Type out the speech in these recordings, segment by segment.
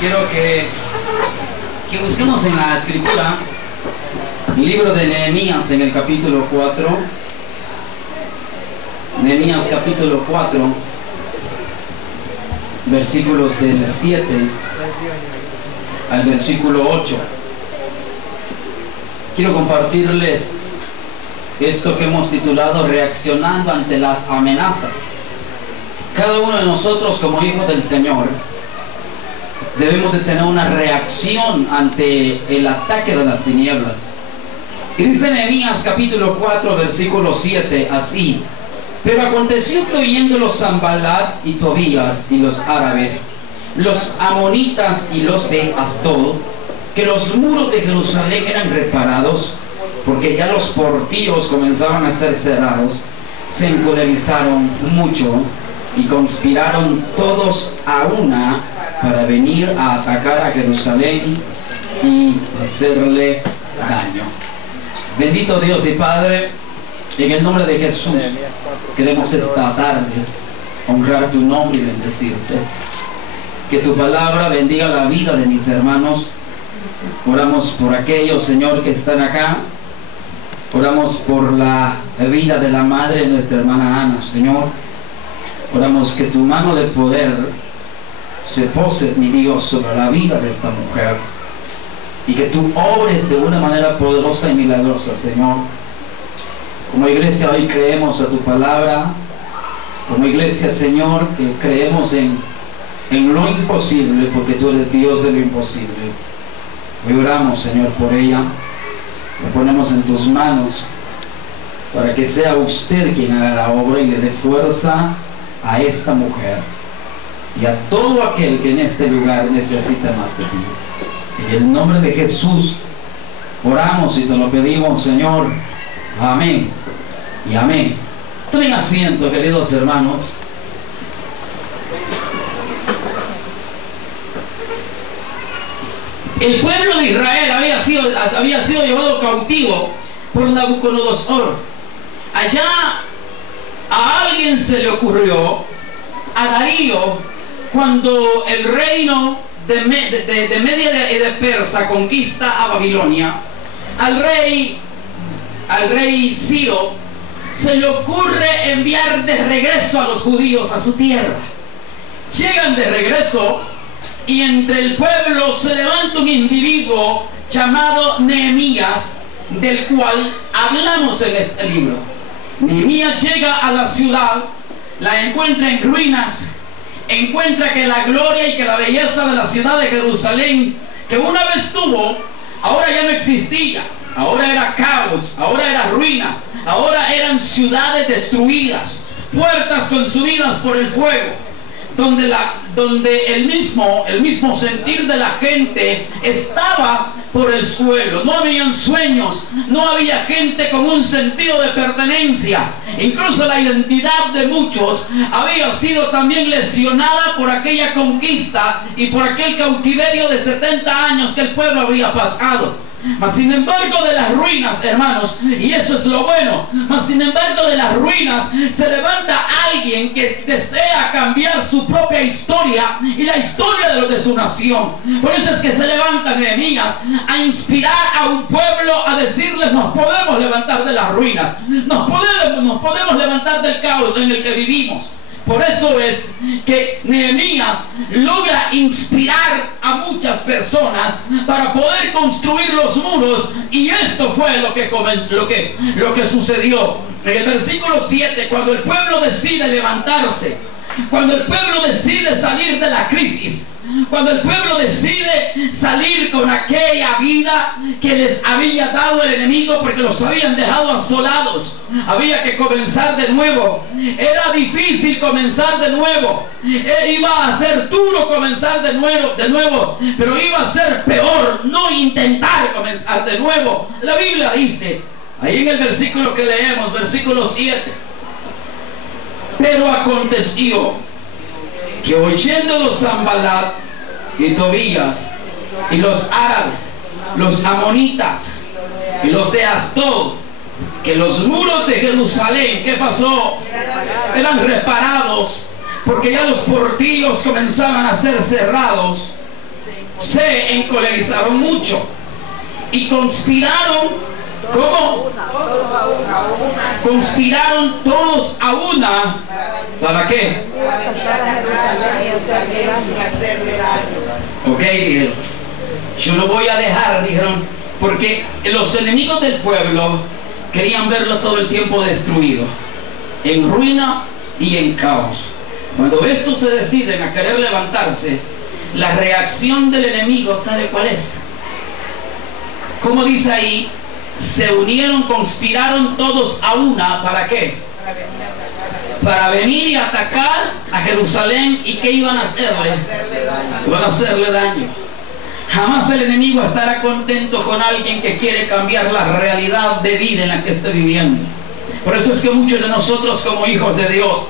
quiero que busquemos en la escritura el libro de Nehemías en el capítulo 4. Nehemías capítulo 4, versículos del 7 al versículo 8. Quiero compartirles esto que hemos titulado Reaccionando ante las amenazas. Cada uno de nosotros, como hijos del Señor, debemos de tener una reacción ante el ataque de las tinieblas. Y dice Nehemías capítulo 4 versículo 7 así: pero aconteció que oyendo los Sanballat y Tobías y los árabes, los amonitas y los de Asdod, que los muros de Jerusalén eran reparados, porque ya los portillos comenzaban a ser cerrados, se encolerizaron mucho y conspiraron todos a una para venir a atacar a Jerusalén y hacerle daño. Bendito Dios y Padre, en el nombre de Jesús queremos esta tarde honrar tu nombre y bendecirte. Que tu palabra bendiga la vida de mis hermanos. Oramos por aquellos, Señor, que están acá. Oramos por la vida de la madre de nuestra hermana Ana, Señor. Oramos que tu mano de poder se pose, mi Dios, sobre la vida de esta mujer, y que tú obres de una manera poderosa y milagrosa, Señor. Como iglesia hoy creemos a tu palabra. Como iglesia, Señor, que creemos en lo imposible, porque tú eres Dios de lo imposible. Hoy oramos, Señor, por ella. Lo ponemos en tus manos para que sea usted quien haga la obra y le dé fuerza a esta mujer y a todo aquel que en este lugar necesita más de ti. En el nombre de Jesús oramos y te lo pedimos, Señor. Amén y amén. Tomen asiento, queridos hermanos. El pueblo de Israel había sido llevado cautivo por Nabucodonosor. Allá a alguien se le ocurrió, a Darío, cuando el reino de Media y de Persa conquista a Babilonia, al rey Ciro se le ocurre enviar de regreso a los judíos a su tierra. Llegan de regreso y entre el pueblo se levanta un individuo llamado Nehemías, del cual hablamos en este libro. Nehemías llega a la ciudad, la encuentra en ruinas, encuentra que la gloria y que la belleza de la ciudad de Jerusalén, que una vez tuvo, ahora ya no existía. Ahora era caos, ahora era ruina, ahora eran ciudades destruidas, puertas consumidas por el fuego, donde el mismo sentir de la gente estaba por el suelo. No habían sueños, no había gente con un sentido de pertenencia. Incluso la identidad de muchos había sido también lesionada por aquella conquista y por aquel cautiverio de 70 años que el pueblo había pasado. Mas sin embargo de las ruinas, hermanos, y eso es lo bueno, mas sin embargo de las ruinas se levanta alguien que desea cambiar su propia historia y la historia de los de su nación. Por eso es que se levanta Nehemías a inspirar a un pueblo, a decirles: nos podemos levantar de las ruinas, nos podemos levantar del caos en el que vivimos. Por eso es que Nehemías logra inspirar a muchas personas para poder construir los muros, y esto fue lo que sucedió. En el versículo 7, cuando el pueblo decide levantarse, cuando el pueblo decide salir de la crisis, cuando el pueblo decide salir con aquella vida que les había dado el enemigo, porque los habían dejado asolados, había que comenzar de nuevo. Era difícil comenzar de nuevo, iba a ser duro comenzar de nuevo, pero iba a ser peor no intentar comenzar de nuevo. La Biblia dice, ahí en el versículo que leemos, versículo 7: pero aconteció que oyendo los Sanballat y Tobías y los árabes, los amonitas y los de Asdod, que los muros de Jerusalén, ¿qué pasó? Eran reparados, porque ya los portillos comenzaban a ser cerrados. se encolerizaron mucho y conspiraron. ¿Cómo? Conspiraron todos a una. ¿Para qué? Ok, dijeron. Yo lo voy a dejar, dijeron, porque los enemigos del pueblo querían verlo todo el tiempo destruido, en ruinas y en caos. Cuando estos se deciden a querer levantarse, la reacción del enemigo, ¿sabe cuál es? Como dice ahí, se unieron, conspiraron todos a una. ¿Para qué? Para venir y atacar a Jerusalén. ¿Y qué iban a hacerle? Iban a hacerle daño. Jamás el enemigo estará contento con alguien que quiere cambiar la realidad de vida en la que esté viviendo. Por eso es que muchos de nosotros, como hijos de Dios,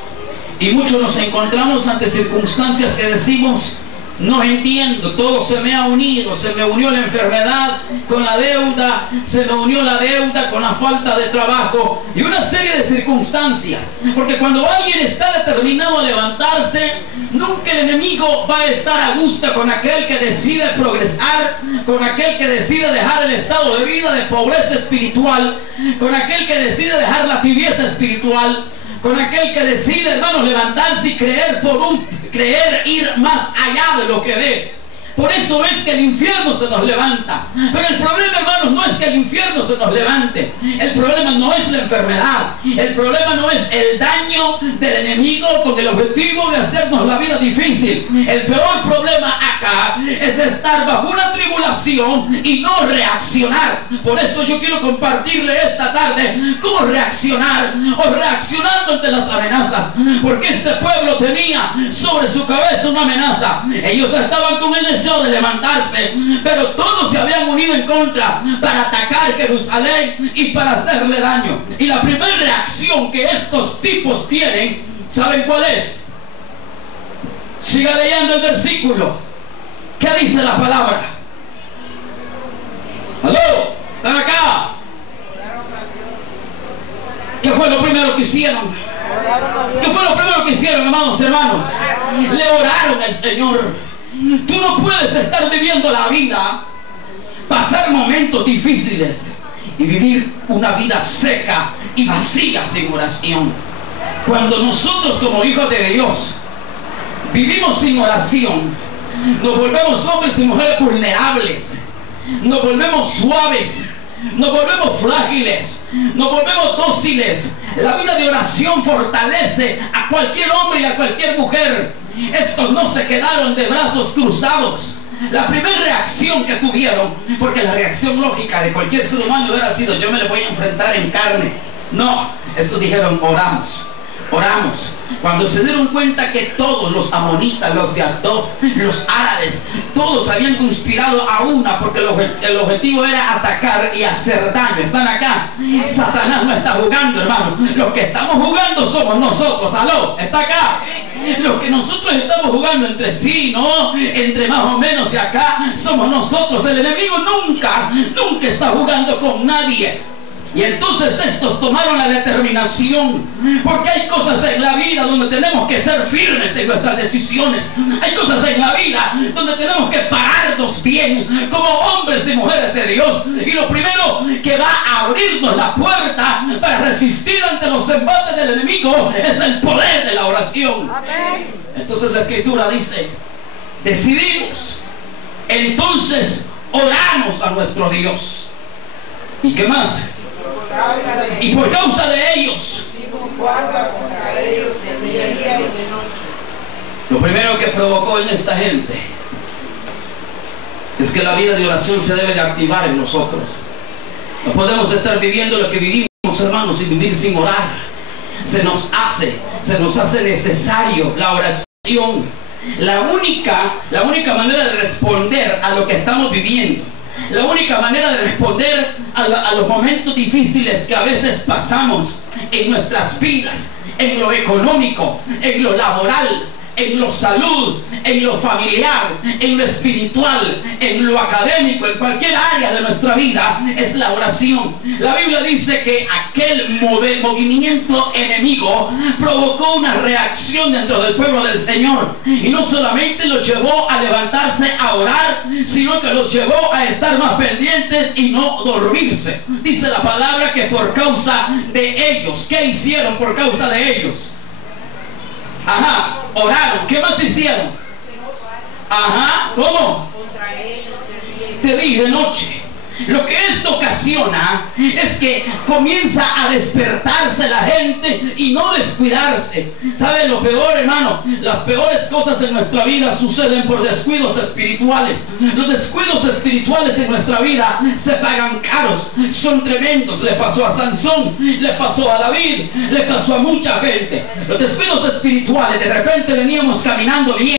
y muchos nos encontramos ante circunstancias que decimos: no entiendo, todo se me ha unido, se me unió la enfermedad con la deuda, se me unió la deuda con la falta de trabajo y una serie de circunstancias. Porque cuando alguien está determinado a levantarse, nunca el enemigo va a estar a gusto con aquel que decide progresar, con aquel que decide dejar el estado de vida de pobreza espiritual, con aquel que decide dejar la tibieza espiritual, con aquel que decide, hermanos, levantarse y creer ir más allá de lo que ve. Por eso es que el infierno se nos levanta. Pero el problema, hermanos, no es que el infierno se nos levante. El problema no es la enfermedad. El problema no es el daño del enemigo con el objetivo de hacernos la vida difícil. El peor problema acá es estar bajo una tribulación y no reaccionar. Por eso yo quiero compartirle esta tarde cómo reaccionar, o reaccionando ante las amenazas. Porque este pueblo tenía sobre su cabeza una amenaza. Ellos estaban con el deseo de levantarse, pero todos se habían unido en contra para atacar Jerusalén y para hacerle daño. Y la primera reacción que estos tipos tienen, ¿saben cuál es? Siga leyendo el versículo. ¿Qué dice la palabra? ¿Aló? ¿Están acá? ¿Qué fue lo primero que hicieron? ¿Qué fue lo primero que hicieron, hermanos? Le oraron al Señor. Tú no puedes estar viviendo la vida, pasar momentos difíciles y vivir una vida seca y vacía sin oración. Cuando nosotros, como hijos de Dios, vivimos sin oración, nos volvemos hombres y mujeres vulnerables, nos volvemos suaves, nos volvemos frágiles, nos volvemos dóciles. La vida de oración fortalece a cualquier hombre y a cualquier mujer. Estos no se quedaron de brazos cruzados. La primera reacción que tuvieron, porque la reacción lógica de cualquier ser humano hubiera sido: yo me le voy a enfrentar en carne. No, estos dijeron: oramos. Oramos. Cuando se dieron cuenta que todos los amonitas, los de Asdod, los árabes, todos habían conspirado a una, porque el objetivo era atacar y hacer daño. ¿Están acá? Satanás no está jugando, hermano. Los que estamos jugando somos nosotros. ¿Aló? ¿Está acá? Los que nosotros estamos jugando entre sí, ¿no? Entre más o menos y acá somos nosotros. El enemigo nunca está jugando con nadie. Y entonces estos tomaron la determinación, porque hay cosas en la vida donde tenemos que ser firmes en nuestras decisiones. Hay cosas en la vida donde tenemos que pararnos bien como hombres y mujeres de Dios. Y lo primero que va a abrirnos la puerta para resistir ante los embates del enemigo es el poder de la oración. Amén. Entonces la Escritura dice: decidimos, entonces oramos a nuestro Dios. ¿Y qué más? Y por causa de ellos, lo primero que provocó en esta gente es que la vida de oración se debe de activar en nosotros. No podemos estar viviendo lo que vivimos, hermanos, y vivir sin orar. Se nos hace necesario la oración. La única manera de responder a lo que estamos viviendo, la única manera de responder a los momentos difíciles que a veces pasamos en nuestras vidas, en lo económico, en lo laboral, en lo salud, en lo familiar, en lo espiritual, en lo académico, en cualquier área de nuestra vida, es la oración. La Biblia dice que aquel movimiento enemigo provocó una reacción dentro del pueblo del Señor, y no solamente los llevó a levantarse a orar, sino que los llevó a estar más pendientes y no dormirse. Dice la palabra que por causa de ellos, ¿qué hicieron por causa de ellos? Ajá, oraron. ¿Qué más hicieron? Ajá, ¿cómo? Te dije de noche. Lo que esto ocasiona es que comienza a despertarse la gente y no descuidarse. ¿Sabe lo peor, hermano? Las peores cosas en nuestra vida suceden por descuidos espirituales. Los descuidos espirituales en nuestra vida se pagan caros, son tremendos. Le pasó a Sansón, le pasó a David, le pasó a mucha gente. Los descuidos espirituales, de repente veníamos caminando bien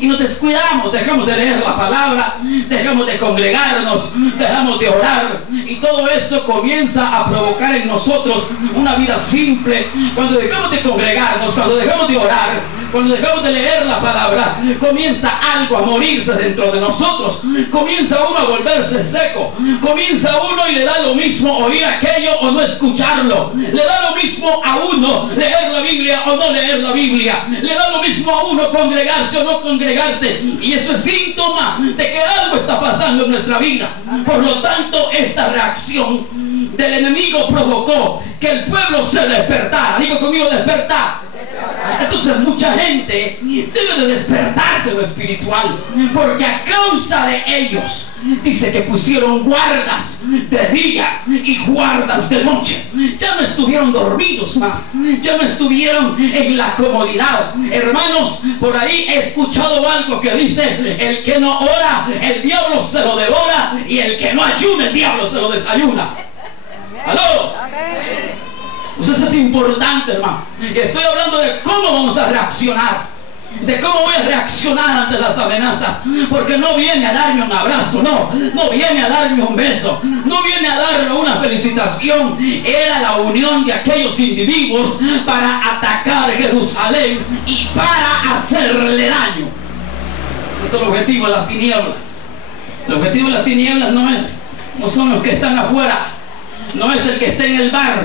y nos descuidamos, dejamos de leer la palabra, dejamos de congregarnos, dejamos de orar, y todo eso comienza a provocar en nosotros una vida simple. Cuando dejamos de congregarnos, cuando dejamos de orar, cuando dejamos de leer la palabra, comienza algo a morirse dentro de nosotros. Comienza uno a volverse seco, comienza uno y le da lo mismo oír aquello o no escucharlo, le da lo mismo a uno leer la Biblia o no leer la Biblia, le da lo mismo a uno congregarse o no congregarse, y eso es síntoma de que algo está pasando en nuestra vida. Por lo tanto, esta reacción del enemigo provocó que el pueblo se despertara. Digo conmigo, despertar. Entonces mucha gente debe de despertarse en lo espiritual, porque a causa de ellos dice que pusieron guardas de día y guardas de noche. Ya no estuvieron dormidos más, ya no estuvieron en la comodidad. Hermanos, por ahí he escuchado algo que dice: el que no ora, el diablo se lo devora, y el que no ayuna, el diablo se lo desayuna. ¿Aló? Pues eso es importante, hermano. Y estoy hablando de cómo vamos a reaccionar, de cómo voy a reaccionar ante las amenazas, porque no viene a darme un abrazo, no viene a darme un beso, no viene a darme una felicitación. Era la unión de aquellos individuos para atacar Jerusalén y para hacerle daño. Ese es el objetivo de las tinieblas. El objetivo de las tinieblas no son los que están afuera, no es el que está en el bar,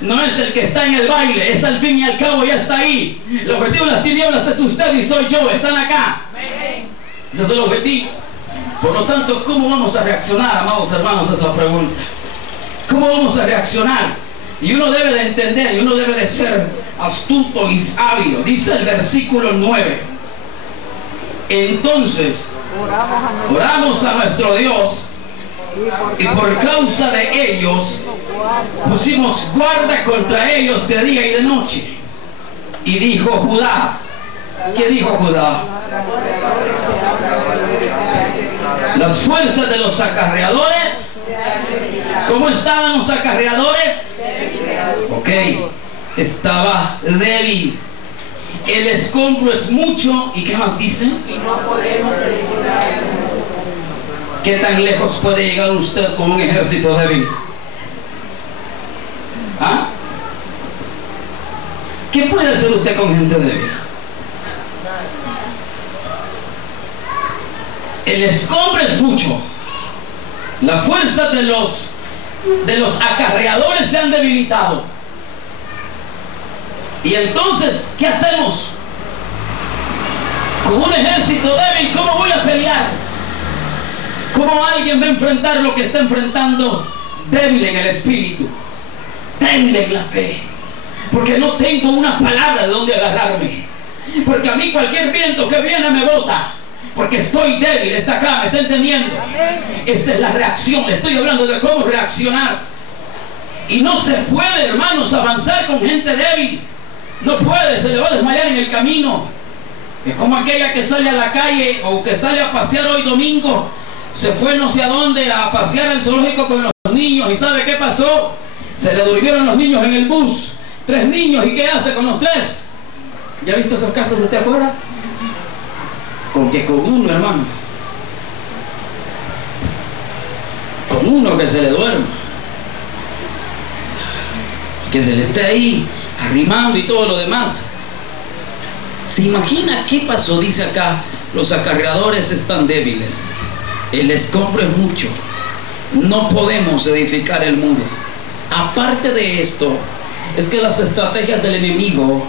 no es el que está en el baile, es al fin y al cabo ya está ahí. El objetivo de las tinieblas es usted y soy yo, están acá. Ese es el objetivo. Por lo tanto, ¿cómo vamos a reaccionar, amados hermanos? Es la pregunta. ¿Cómo vamos a reaccionar? Y uno debe de entender, y uno debe de ser astuto y sabio. Dice el versículo 9: entonces oramos a nuestro Dios, y por causa de ellos pusimos guarda contra ellos de día y de noche. Y dijo Judá, ¿qué dijo Judá? Las fuerzas de los acarreadores, ¿cómo estaban los acarreadores? Ok, estaba débil. El escombro es mucho. ¿Y qué más dicen? Y no podemos ejecutar. ¿Qué tan lejos puede llegar usted con un ejército débil? ¿Ah? ¿Qué puede hacer usted con gente débil? El escombro es mucho. La fuerza de los acarreadores se han debilitado. Y entonces, ¿qué hacemos? Con un ejército débil, ¿cómo voy a pelear? ¿Cómo alguien va a enfrentar lo que está enfrentando? Débil en el espíritu, débil en la fe, porque no tengo una palabra de donde agarrarme, porque a mí cualquier viento que viene me bota, porque estoy débil. Está acá, ¿me está entendiendo? Esa es la reacción. Le estoy hablando de cómo reaccionar. Y no se puede, hermanos, avanzar con gente débil. No puede, se le va a desmayar en el camino. Es como aquella que sale a la calle o que sale a pasear hoy domingo. Se fue no sé a dónde a pasear al zoológico con los niños, y ¿sabe qué pasó? Se le durmieron los niños en el bus. 3 niños, ¿y qué hace con los 3? ¿Ya ha visto esos casos de usted afuera? Con uno, hermano, con uno que se le duerma, que se le esté ahí arrimando y todo lo demás, ¿Se imagina qué pasó? Dice acá, los acarreadores están débiles, el escombro es mucho, no podemos edificar el muro. Aparte de esto, es que las estrategias del enemigo,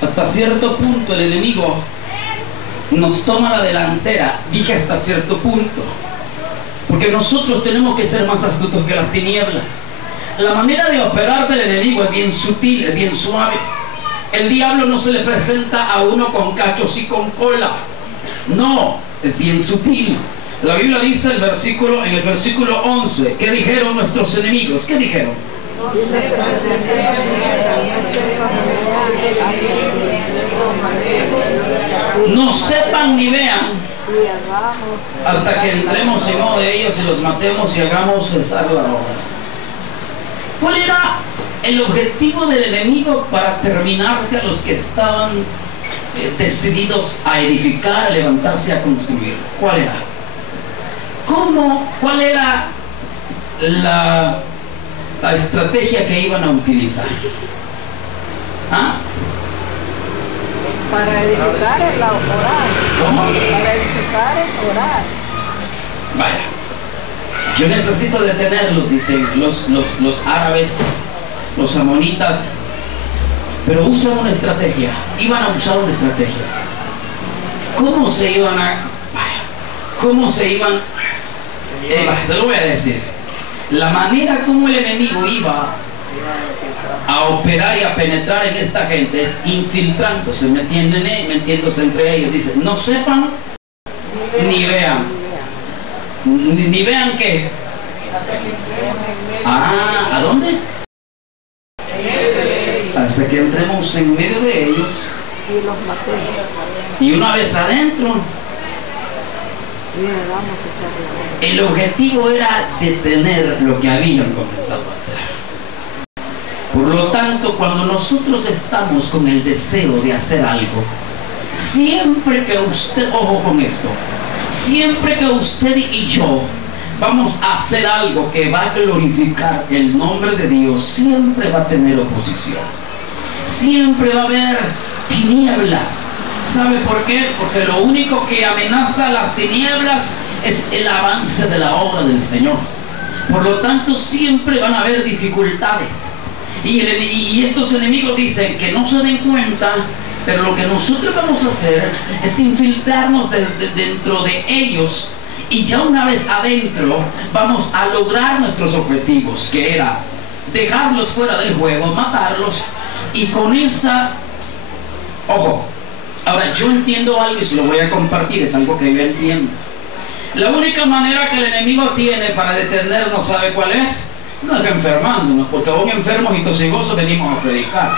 hasta cierto punto el enemigo nos toma la delantera. Dije hasta cierto punto, porque nosotros tenemos que ser más astutos que las tinieblas. La manera de operar del enemigo es bien sutil, es bien suave. El diablo no se le presenta a uno con cachos y con cola, no, es bien sutil. La Biblia dice en el versículo 11, ¿qué dijeron nuestros enemigos? ¿Qué dijeron? No sepan ni vean hasta que entremos en uno de ellos y los matemos y hagamos cesar la obra. ¿Cuál era el objetivo del enemigo para terminarse a los que estaban decididos a edificar, a levantarse, a construir? ¿Cuál era? ¿Cuál era la estrategia que iban a utilizar? ¿Ah? Para edificar es orar. ¿Cómo? Para edificar es orar. Vaya, yo necesito detenerlos, dicen los árabes, los amonitas, pero usan una estrategia, iban a usar una estrategia. ¿Cómo se iban? Se lo voy a decir. La manera como el enemigo iba a operar y a penetrar en esta gente es infiltrándose, metiéndose entre ellos. Dice, no sepan ni vean. Ni vean qué. ¿A dónde? Hasta que entremos en medio de ellos y una vez adentro, el objetivo era detener lo que habían comenzado a hacer. Por lo tanto, cuando nosotros estamos con el deseo de hacer algo, siempre que usted, ojo con esto, siempre que usted y yo vamos a hacer algo que va a glorificar el nombre de Dios, siempre va a tener oposición, siempre va a haber tinieblas. ¿Sabe por qué? Porque lo único que amenaza las tinieblas es el avance de la obra del Señor. Por lo tanto, siempre van a haber dificultades. Y estos enemigos dicen que no se den cuenta, pero lo que nosotros vamos a hacer es infiltrarnos dentro de ellos, y ya una vez adentro vamos a lograr nuestros objetivos, que era dejarlos fuera del juego, matarlos, y con esa... Ojo, ahora yo entiendo algo y se lo voy a compartir, es algo que yo entiendo. La única manera que el enemigo tiene para detenernos, ¿sabe cuál es? No es enfermándonos, porque aún enfermos y tosigosos venimos a predicar.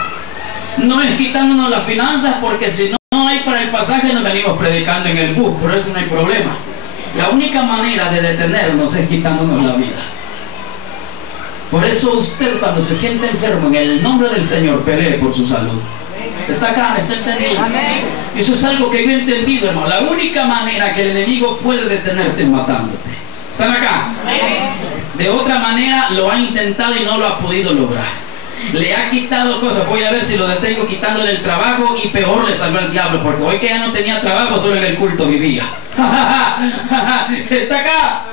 No es quitándonos las finanzas, porque si no hay para el pasaje nos venimos predicando en el bus, por eso no hay problema. La única manera de detenernos es quitándonos la vida. Por eso usted, cuando se siente enfermo, en el nombre del Señor, pelee por su salud. ¿Está acá? ¿Está entendiendo? Eso es algo que yo he entendido, hermano. La única manera que el enemigo puede detenerte es matándote. ¿Están acá? De otra manera lo ha intentado y no lo ha podido lograr. Le ha quitado cosas. Voy a ver si lo detengo quitándole el trabajo, y peor le salió al diablo, porque hoy que ya no tenía trabajo, solo en el culto vivía. ¿Está acá?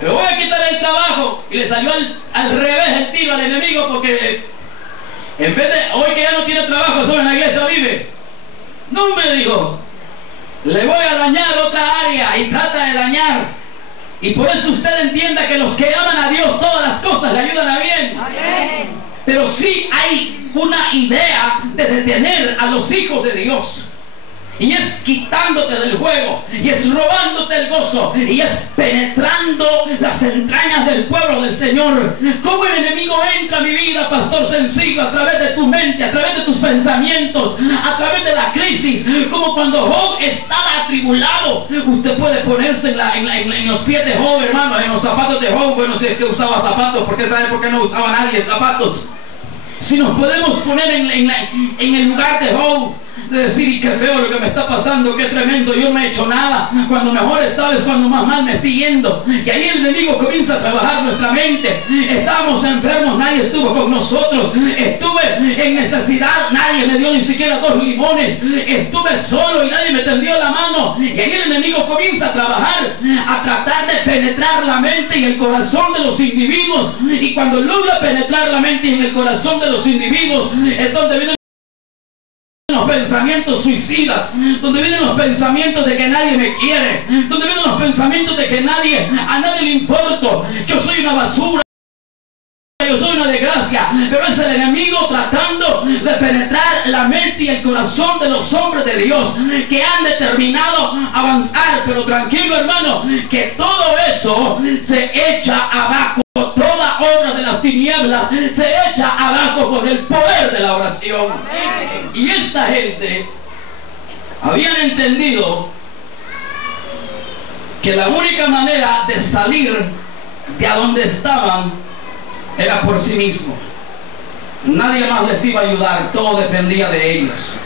Le voy a quitar el trabajo, y le salió al revés el tiro al enemigo, porque en vez de hoy que ya no tiene trabajo, solo en la iglesia vive. No me dijo, le voy a dañar otra área, y trata de dañar. Y por eso usted entienda que los que aman a Dios, todas las cosas le ayudan a bien. Amén. Pero sí hay una idea de detener a los hijos de Dios, y es quitándote del juego, y es robándote el gozo, y es penetrando las entrañas del pueblo del Señor. ¿Cómo el enemigo entra a mi vida, pastor sencillo? A través de tu mente, a través de tus pensamientos, a través de la crisis. Como cuando Job estaba atribulado, usted puede ponerse en los pies de Job, hermano, en los zapatos de Job. Bueno, si es que usaba zapatos, ¿por qué sabe por qué no usaba nadie zapatos? Si nos podemos poner en el lugar de Job, de decir, y qué feo lo que me está pasando, qué tremendo, yo no he hecho nada. Cuando mejor estaba es cuando más mal me estoy yendo. Y ahí el enemigo comienza a trabajar nuestra mente. Estábamos enfermos, nadie estuvo con nosotros. Estuve en necesidad, nadie me dio ni siquiera 2 limones. Estuve solo y nadie me tendió la mano. Y ahí el enemigo comienza a trabajar, a tratar de penetrar la mente y el corazón de los individuos. Y cuando logra penetrar la mente y en el corazón de los individuos, es donde vienen los pensamientos suicidas, donde vienen los pensamientos de que nadie me quiere, donde vienen los pensamientos de que a nadie le importo, yo soy una basura, yo soy una desgracia. Pero es el enemigo tratando de penetrar la mente y el corazón de los hombres de Dios que han determinado avanzar. Pero tranquilo, hermano, que todo eso se echa abajo. Toda obra de las tinieblas se echa abajo con el poder de la oración. Y esta gente habían entendido que la única manera de salir de a donde estaban era por sí mismo. Nadie más les iba a ayudar, todo dependía de ellos.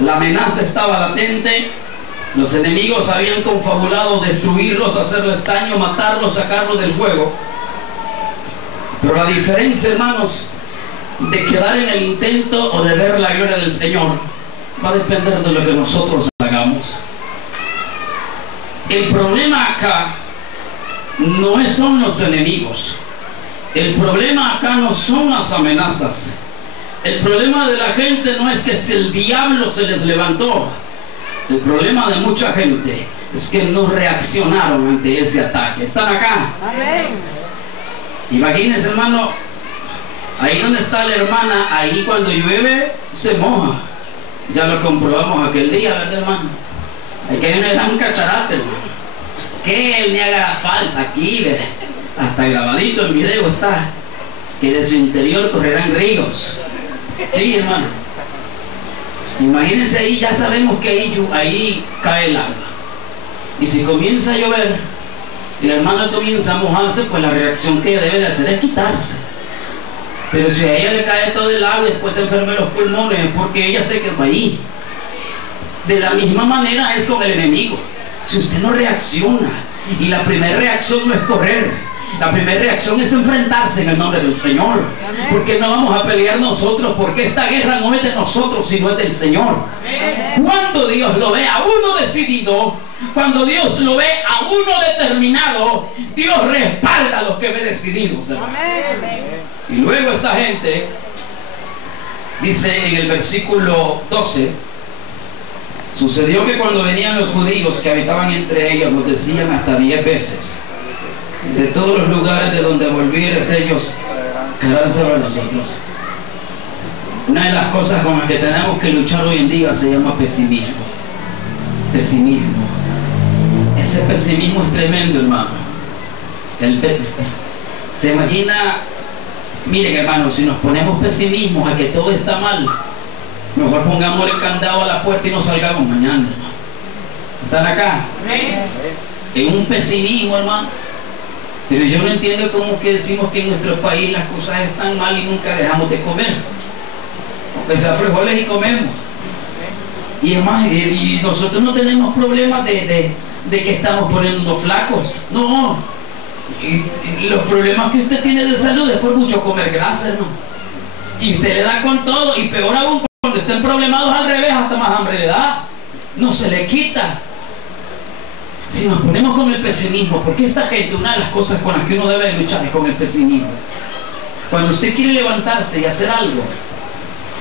La amenaza estaba latente. Los enemigos habían confabulado destruirlos, hacerles daño, matarlos, sacarlos del juego. Pero la diferencia, hermanos, de quedar en el intento o de ver la gloria del Señor va a depender de lo que nosotros hagamos. El problema acá no son los enemigos. El problema acá no son las amenazas. El problema de la gente no es que si el diablo se les levantó. El problema de mucha gente es que no reaccionaron ante ese ataque. ¿Están acá? Amén. Imagínense, hermano, ahí donde está la hermana, ahí cuando llueve se moja. Ya lo comprobamos aquel día, ¿verdad, hermano? Aquí hay una gran catarata, hermano. Que el Niágara falsa aquí, ¿verdad? Hasta grabadito el video está, que de su interior correrán ríos. Sí, hermano. Imagínense ahí, ya sabemos que ahí cae el agua. Y si comienza a llover y la hermana comienza a mojarse, pues la reacción que ella debe de hacer es quitarse. Pero si a ella le cae todo el agua y después se enferma los pulmones, es porque ella se quedó ahí. De la misma manera es con el enemigo. Si usted no reacciona, y la primera reacción no es correr, la primera reacción es enfrentarse en el nombre del Señor. Porque no vamos a pelear nosotros, porque esta guerra no es de nosotros, sino es del Señor. Cuando Dios lo ve a uno decidido, cuando Dios lo ve a uno determinado, Dios respalda a los que ve decididos. Y luego esta gente dice en el versículo 12: sucedió que cuando venían los judíos que habitaban entre ellos, nos decían hasta 10 veces: de todos los lugares de donde volvieres ellos caerán sobre nosotros. Una de las cosas con las que tenemos que luchar hoy en día se llama pesimismo. Pesimismo. Ese pesimismo es tremendo, hermano. Se imagina, miren, hermano, si nos ponemos pesimismo a que todo está mal, mejor pongamos el candado a la puerta y no salgamos mañana, hermano. ¿Están acá? En un pesimismo, hermanos. Pero yo no entiendo cómo que decimos que en nuestro país las cosas están mal y nunca dejamos de comer. Aunque sea frijoles y comemos. Y es más, y nosotros no tenemos problemas de que estamos poniéndonos flacos. No. Y los problemas que usted tiene de salud es por mucho comer grasa, hermano. Y usted le da con todo, y peor aún cuando estén problemados al revés, hasta más hambre le da. No se le quita. Si nos ponemos con el pesimismo, porque esta gente, una de las cosas con las que uno debe luchar es con el pesimismo. Cuando usted quiere levantarse y hacer algo,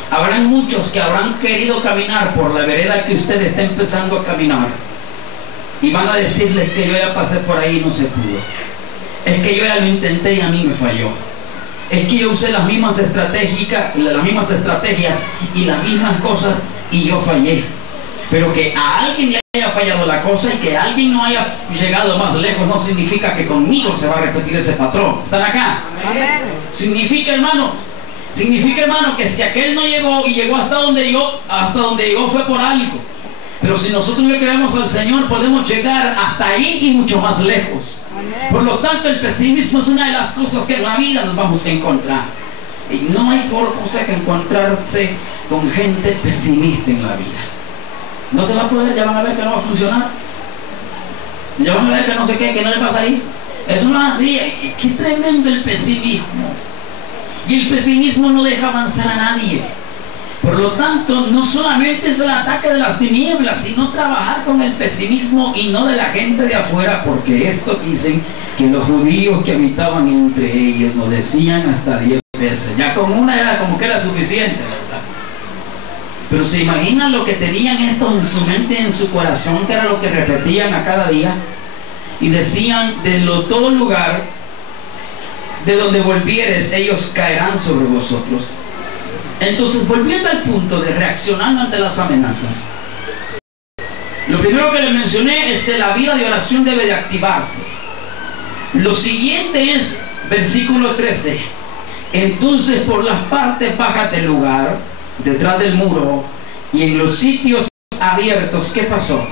habrán muchos que habrán querido caminar por la vereda que usted está empezando a caminar, y van a decirles que yo ya pasé por ahí y no se pudo. Es que yo ya lo intenté y a mí me falló. Es que yo usé las mismas estrategias y las mismas cosas y yo fallé. Pero que a alguien le haya fallado la cosa y que alguien no haya llegado más lejos no significa que conmigo se va a repetir ese patrón. ¿Están acá? Amén. Significa, hermano, que si aquel no llegó y llegó hasta donde llegó fue por algo. Pero si nosotros le creemos al Señor, podemos llegar hasta ahí y mucho más lejos. Amén. Por lo tanto, el pesimismo es una de las cosas que en la vida nos vamos a encontrar. Y no hay por cosa que encontrarse con gente pesimista en la vida. No se va a poder, ya van a ver que no va a funcionar. Ya van a ver que no sé qué, que no le pasa ahí. Eso no es así. Qué tremendo el pesimismo. Y el pesimismo no deja avanzar a nadie. Por lo tanto, no solamente es el ataque de las tinieblas, sino trabajar con el pesimismo y no de la gente de afuera, porque esto dicen que los judíos que habitaban entre ellos lo decían hasta 10 veces. Ya con una era como que era suficiente, ¿verdad? Pero se imaginan lo que tenían estos en su mente y en su corazón, que era lo que repetían a cada día, y decían: todo lugar de donde volvieres, ellos caerán sobre vosotros. Entonces, volviendo al punto de reaccionando ante las amenazas, lo primero que les mencioné es que la vida de oración debe de activarse. Lo siguiente es versículo 13. Entonces, por las partes bajas del lugar, detrás del muro y en los sitios abiertos, ¿qué pasó?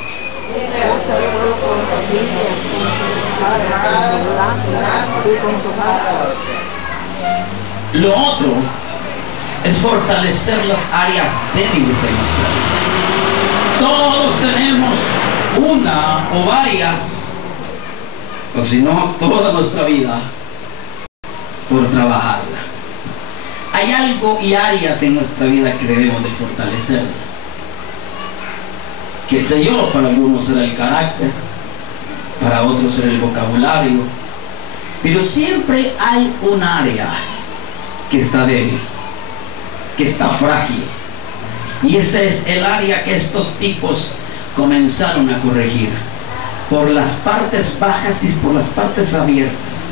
Lo otro es fortalecer las áreas débiles en nuestra vida. Todos tenemos una o varias, o si no, toda nuestra vida por trabajarla. Hay algo y áreas en nuestra vida que debemos de fortalecerlas. Qué sé yo, para algunos será el carácter, para otros será el vocabulario, pero siempre hay un área que está débil, que está frágil, y ese es el área que estos tipos comenzaron a corregir. Por las partes bajas y por las partes abiertas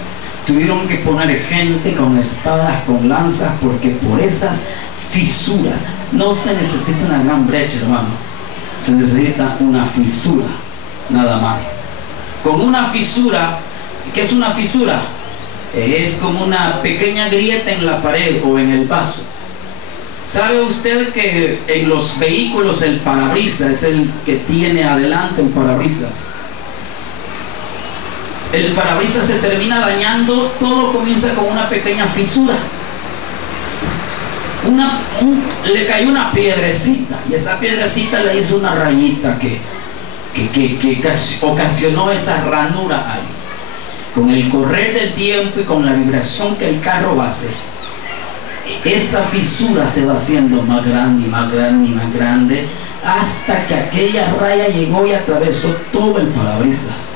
tuvieron que poner gente con espadas, con lanzas, porque por esas fisuras no se necesita una gran brecha, hermano, se necesita una fisura nada más. Con una fisura, ¿qué es una fisura? Es como una pequeña grieta en la pared o en el vaso. ¿Sabe usted que en los vehículos el parabrisas es el que tiene adelante el parabrisas? El parabrisas se termina dañando, todo comienza con una pequeña fisura. Le cayó una piedrecita y esa piedrecita le hizo una rayita que ocasionó esa ranura ahí. Con el correr del tiempo y con la vibración que el carro va a hacer, esa fisura se va haciendo más grande y más grande y más grande, hasta que aquella raya llegó y atravesó todo el parabrisas.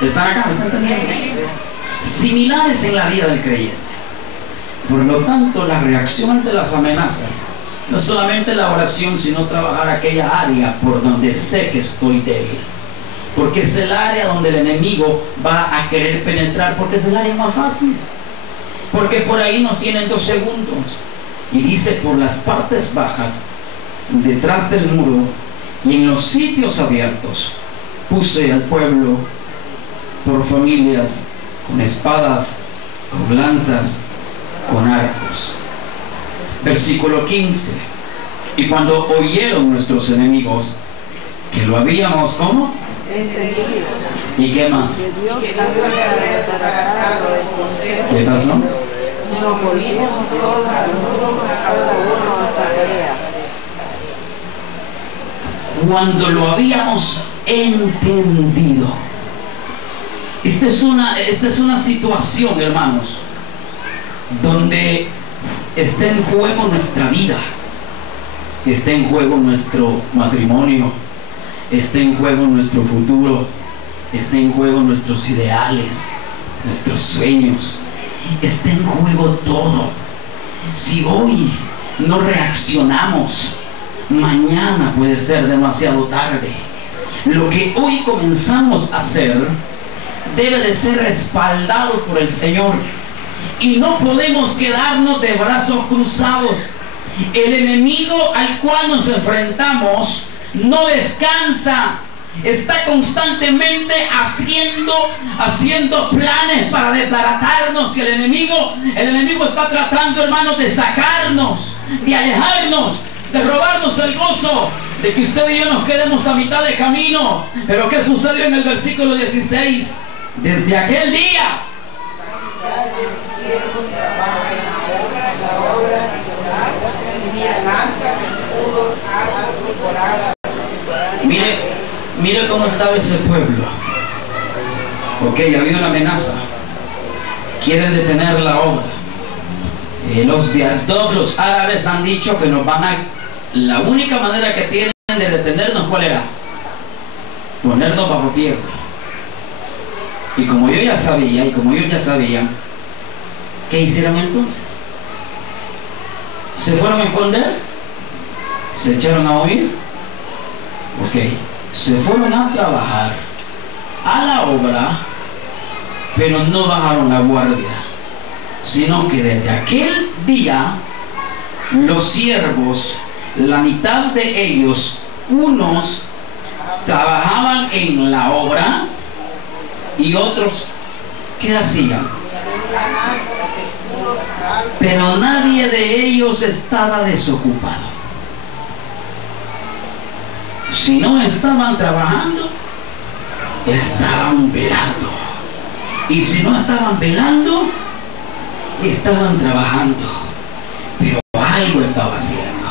¿Están acá? ¿Me están entendiendo? Similares en la vida del creyente. Por lo tanto, la reacción ante las amenazas no es solamente la oración, sino trabajar aquella área por donde sé que estoy débil, porque es el área donde el enemigo va a querer penetrar, porque es el área más fácil, porque por ahí nos tienen 2 segundos. Y dice: por las partes bajas, detrás del muro y en los sitios abiertos, puse al pueblo por familias, con espadas, con lanzas, con arcos. Versículo 15. Y cuando oyeron nuestros enemigos que lo habíamos, ¿cómo? Entendido. ¿Y qué más? Que Dios ¿Qué pasó? nos volvimos todos al mundo a cada uno a nuestra tarea. Cuando lo habíamos entendido. Esta es una situación, hermanos, donde está en juego nuestra vida, está en juego nuestro matrimonio, está en juego nuestro futuro, está en juego nuestros ideales, nuestros sueños, está en juego todo. Si hoy no reaccionamos, mañana puede ser demasiado tarde. Lo que hoy comenzamos a hacer debe de ser respaldado por el Señor, y no podemos quedarnos de brazos cruzados. El enemigo al cual nos enfrentamos no descansa, está constantemente haciendo planes para desbaratarnos, y el enemigo está tratando, hermanos, de sacarnos, de alejarnos, de robarnos el gozo, de que usted y yo nos quedemos a mitad de camino. Pero ¿qué sucedió en el versículo 16? Desde aquel día Mire cómo estaba ese pueblo. Ok, había una amenaza. Quieren detener la obra. Los Biasdog, los árabes han dicho que nos van a... La única manera que tienen de detenernos, ¿cuál era? Ponernos bajo tierra. Y como yo ya sabía, y como ellos ya sabían, ¿qué hicieron entonces? ¿Se fueron a esconder? ¿Se echaron a huir? Ok, se fueron a trabajar a la obra, pero no bajaron la guardia, sino que desde aquel día los siervos, la mitad de ellos, unos trabajaban en la obra y otros, ¿qué hacían? Pero nadie de ellos estaba desocupado. Si no estaban trabajando, estaban velando. Y si no estaban velando, estaban trabajando. Pero algo estaba haciendo.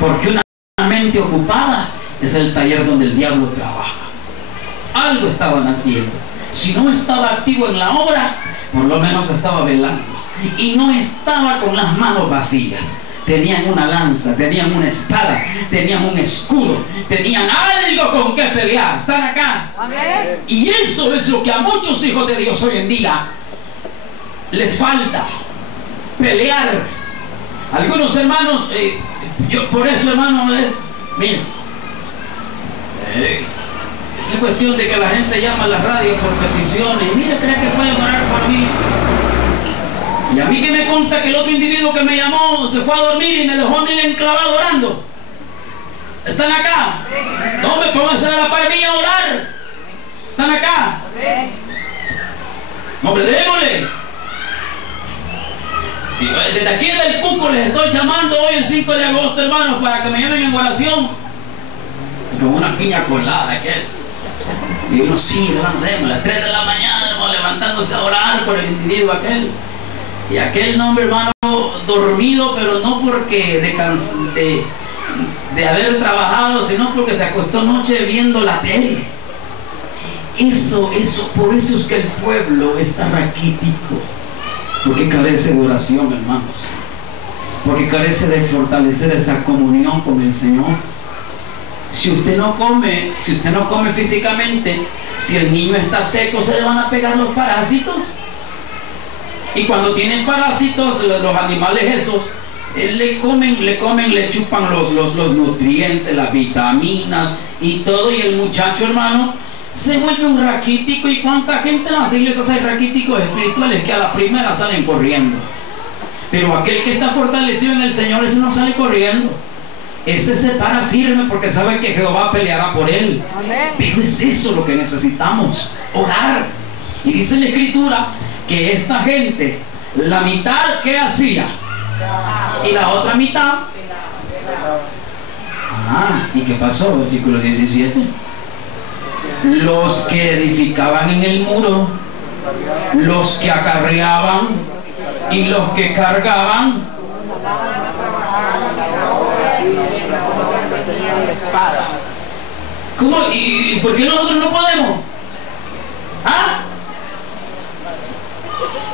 Porque una mente ocupada es el taller donde el diablo trabaja. Algo estaban haciendo. Si no estaba activo en la obra, por lo menos estaba velando. Y no estaba con las manos vacías. Tenían una lanza, tenían una espada, tenían un escudo, tenían algo con que pelear. ¿Están acá? Amén. Y eso es lo que a muchos hijos de Dios hoy en día les falta. Pelear. Algunos hermanos, yo por eso, hermano, mira, es cuestión de que la gente llama a la radio por peticiones. Mira, ¿cree que pueden orar por mí? Y a mí que me consta que el otro individuo que me llamó se fue a dormir y me dejó a mí enclavado orando. ¿Están acá? No me pongan a la par mía a orar. ¿Están acá? Hombre, démosle. Y desde aquí del Cuco les estoy llamando hoy el 5 de agosto, hermanos, para que me llamen en oración. Como una piña colada aquel. Y uno sí, démosle, a las 3 de la mañana, hermano, levantándose a orar por el individuo aquel. Y aquel nombre, hermano, dormido, pero no porque de haber trabajado, sino porque se acostó noche viendo la tele. Por eso es que el pueblo está raquítico. Porque carece de oración, hermanos. Porque carece de fortalecer esa comunión con el Señor. Si usted no come físicamente, si el niño está seco, se le van a pegar los parásitos. Y cuando tienen parásitos, los animales esos, le chupan los nutrientes, las vitaminas y todo. Y el muchacho, hermano, se vuelve un raquítico. ¿Y cuánta gente en las iglesias hay raquíticos espirituales que a la primera salen corriendo? Pero aquel que está fortalecido en el Señor, ese no sale corriendo. Ese se para firme porque sabe que Jehová peleará por él. Amén. Pero es eso lo que necesitamos, orar. Y dice la Escritura que esta gente, la mitad, ¿qué hacía? Y la otra mitad. ¿Y qué pasó? Versículo 17. Los que edificaban en el muro, los que acarreaban y los que cargaban. ¿Cómo? ¿Y por qué nosotros no podemos?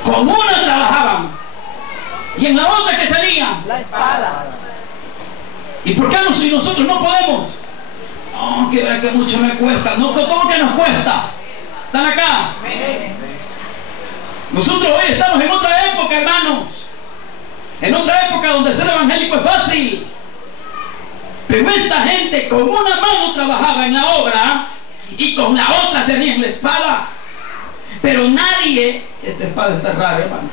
Con una trabajaban y en la otra que tenían la espada. ¿Y por qué si nosotros no podemos? No, que verá que mucho me cuesta. No, ¿cómo que nos cuesta? ¿Están acá? Nosotros hoy estamos en otra época, hermanos. En otra época donde ser evangélico es fácil. Pero esta gente con una mano trabajaba en la obra y con la otra tenían la espada. Pero nadie, esta espada está rara, hermano.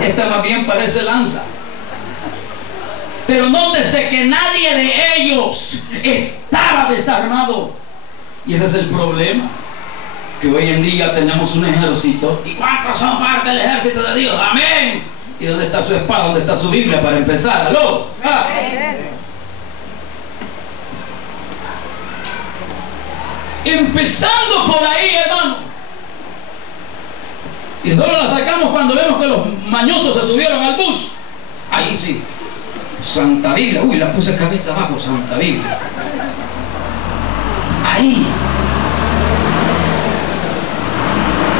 Esta más bien parece lanza. Pero nótese que nadie de ellos estaba desarmado. Y ese es el problema. Que hoy en día tenemos un ejército. ¿Y cuántos son parte del ejército de Dios? Amén. ¿Y dónde está su espada? ¿Dónde está su Biblia para empezar? ¿Aló? Empezando por ahí, hermano. Y solo la sacamos cuando vemos que los mañosos se subieron al bus. Ahí sí. Santa Biblia. Uy, la puse cabeza abajo, Santa Biblia. Ahí.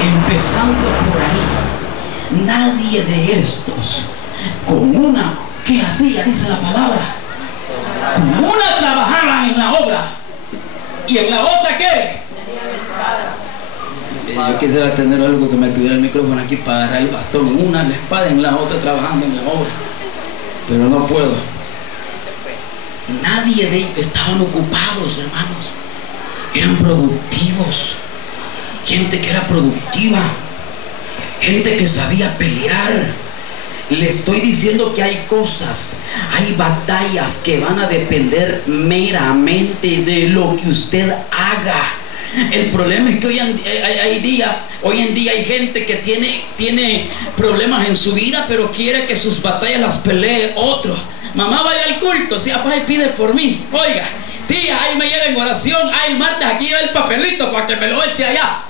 Empezando por ahí. Nadie de estos, con una, ¿qué hacía? Dice la palabra. Con una trabajaban en la obra. ¿Y en la otra qué? Yo quisiera tener algo que me tuviera el micrófono aquí para agarrar el bastón. En una la espada, en la otra trabajando en la obra. Pero no puedo. Nadie de ellos estaban ocupados, hermanos. Eran productivos. Gente que era productiva. Gente que sabía pelear. Le estoy diciendo que hay cosas, hay batallas que van a depender meramente de lo que usted haga. El problema es que hoy en día hay gente que tiene problemas en su vida, pero quiere que sus batallas las pelee otro. Mamá va a ir al culto, sí, papá, y pide por mí. Oiga, tía, ahí me lleva en oración. Ay, Marta, aquí lleva el papelito para que me lo eche allá.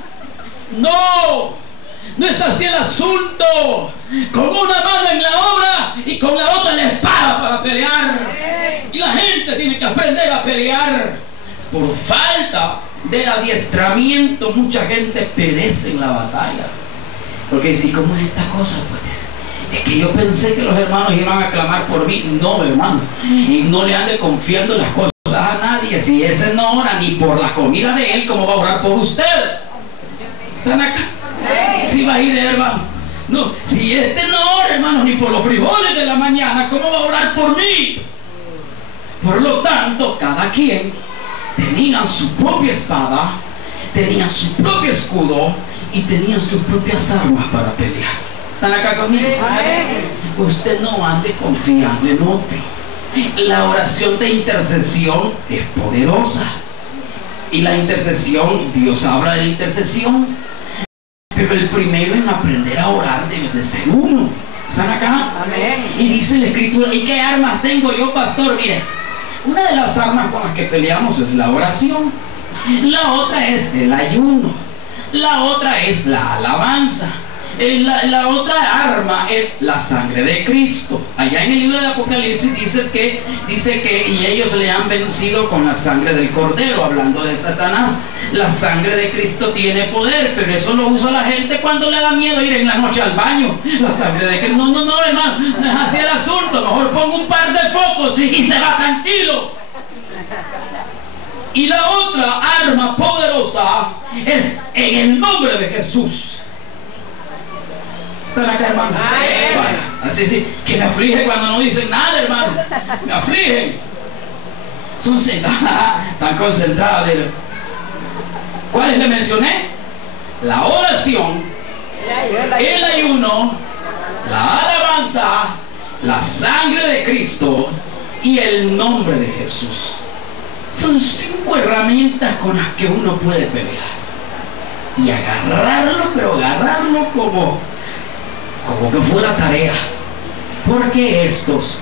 No, no es así el asunto. Con una mano en la obra y con la otra en la espada para pelear. Y la gente tiene que aprender a pelear. Por falta del adiestramiento, mucha gente perece en la batalla. Porque dice, ¿y cómo es esta cosa? Pues es que yo pensé que los hermanos iban a clamar por mí. No, hermano. Y no le ande confiando las cosas a nadie. Si ese no ora ni por la comida de él, ¿cómo va a orar por usted? ¿Están acá? Si va a ir, hermano. No, si este no ora, hermano, ni por los frijoles de la mañana, ¿cómo va a orar por mí? Por lo tanto, cada quien tenía su propia espada, tenía su propio escudo y tenían sus propias armas para pelear. ¿Están acá conmigo? Usted no ande confiando en otro. La oración de intercesión es poderosa. Y la intercesión, Dios habla de la intercesión. Pero el primero en aprender a orar debe de ser uno. ¿Están acá? Amén. Y dice la Escritura, ¿y qué armas tengo yo, pastor? Mire, una de las armas con las que peleamos es la oración. La otra es el ayuno. La otra es la alabanza. La otra arma es la sangre de Cristo. Allá en el libro de Apocalipsis dice que y ellos le han vencido con la sangre del Cordero, hablando de Satanás. La sangre de Cristo tiene poder, pero eso lo usa la gente cuando le da miedo ir en la noche al baño. La sangre de Cristo, no, hermano, no es así el asunto. Mejor pongo un par de focos y se va tranquilo. Y la otra arma poderosa es en el nombre de Jesús. ¿Están acá, hermano? Bueno, así sí, que me aflige cuando no dicen nada, hermano. Me afligen. Son seis. Están concentrados. ¿Cuáles le mencioné? La oración, el ayuno, la alabanza, la sangre de Cristo y el nombre de Jesús. Son 5 herramientas con las que uno puede pelear. Y agarrarlo, pero agarrarlo como que fuera tarea. Porque estos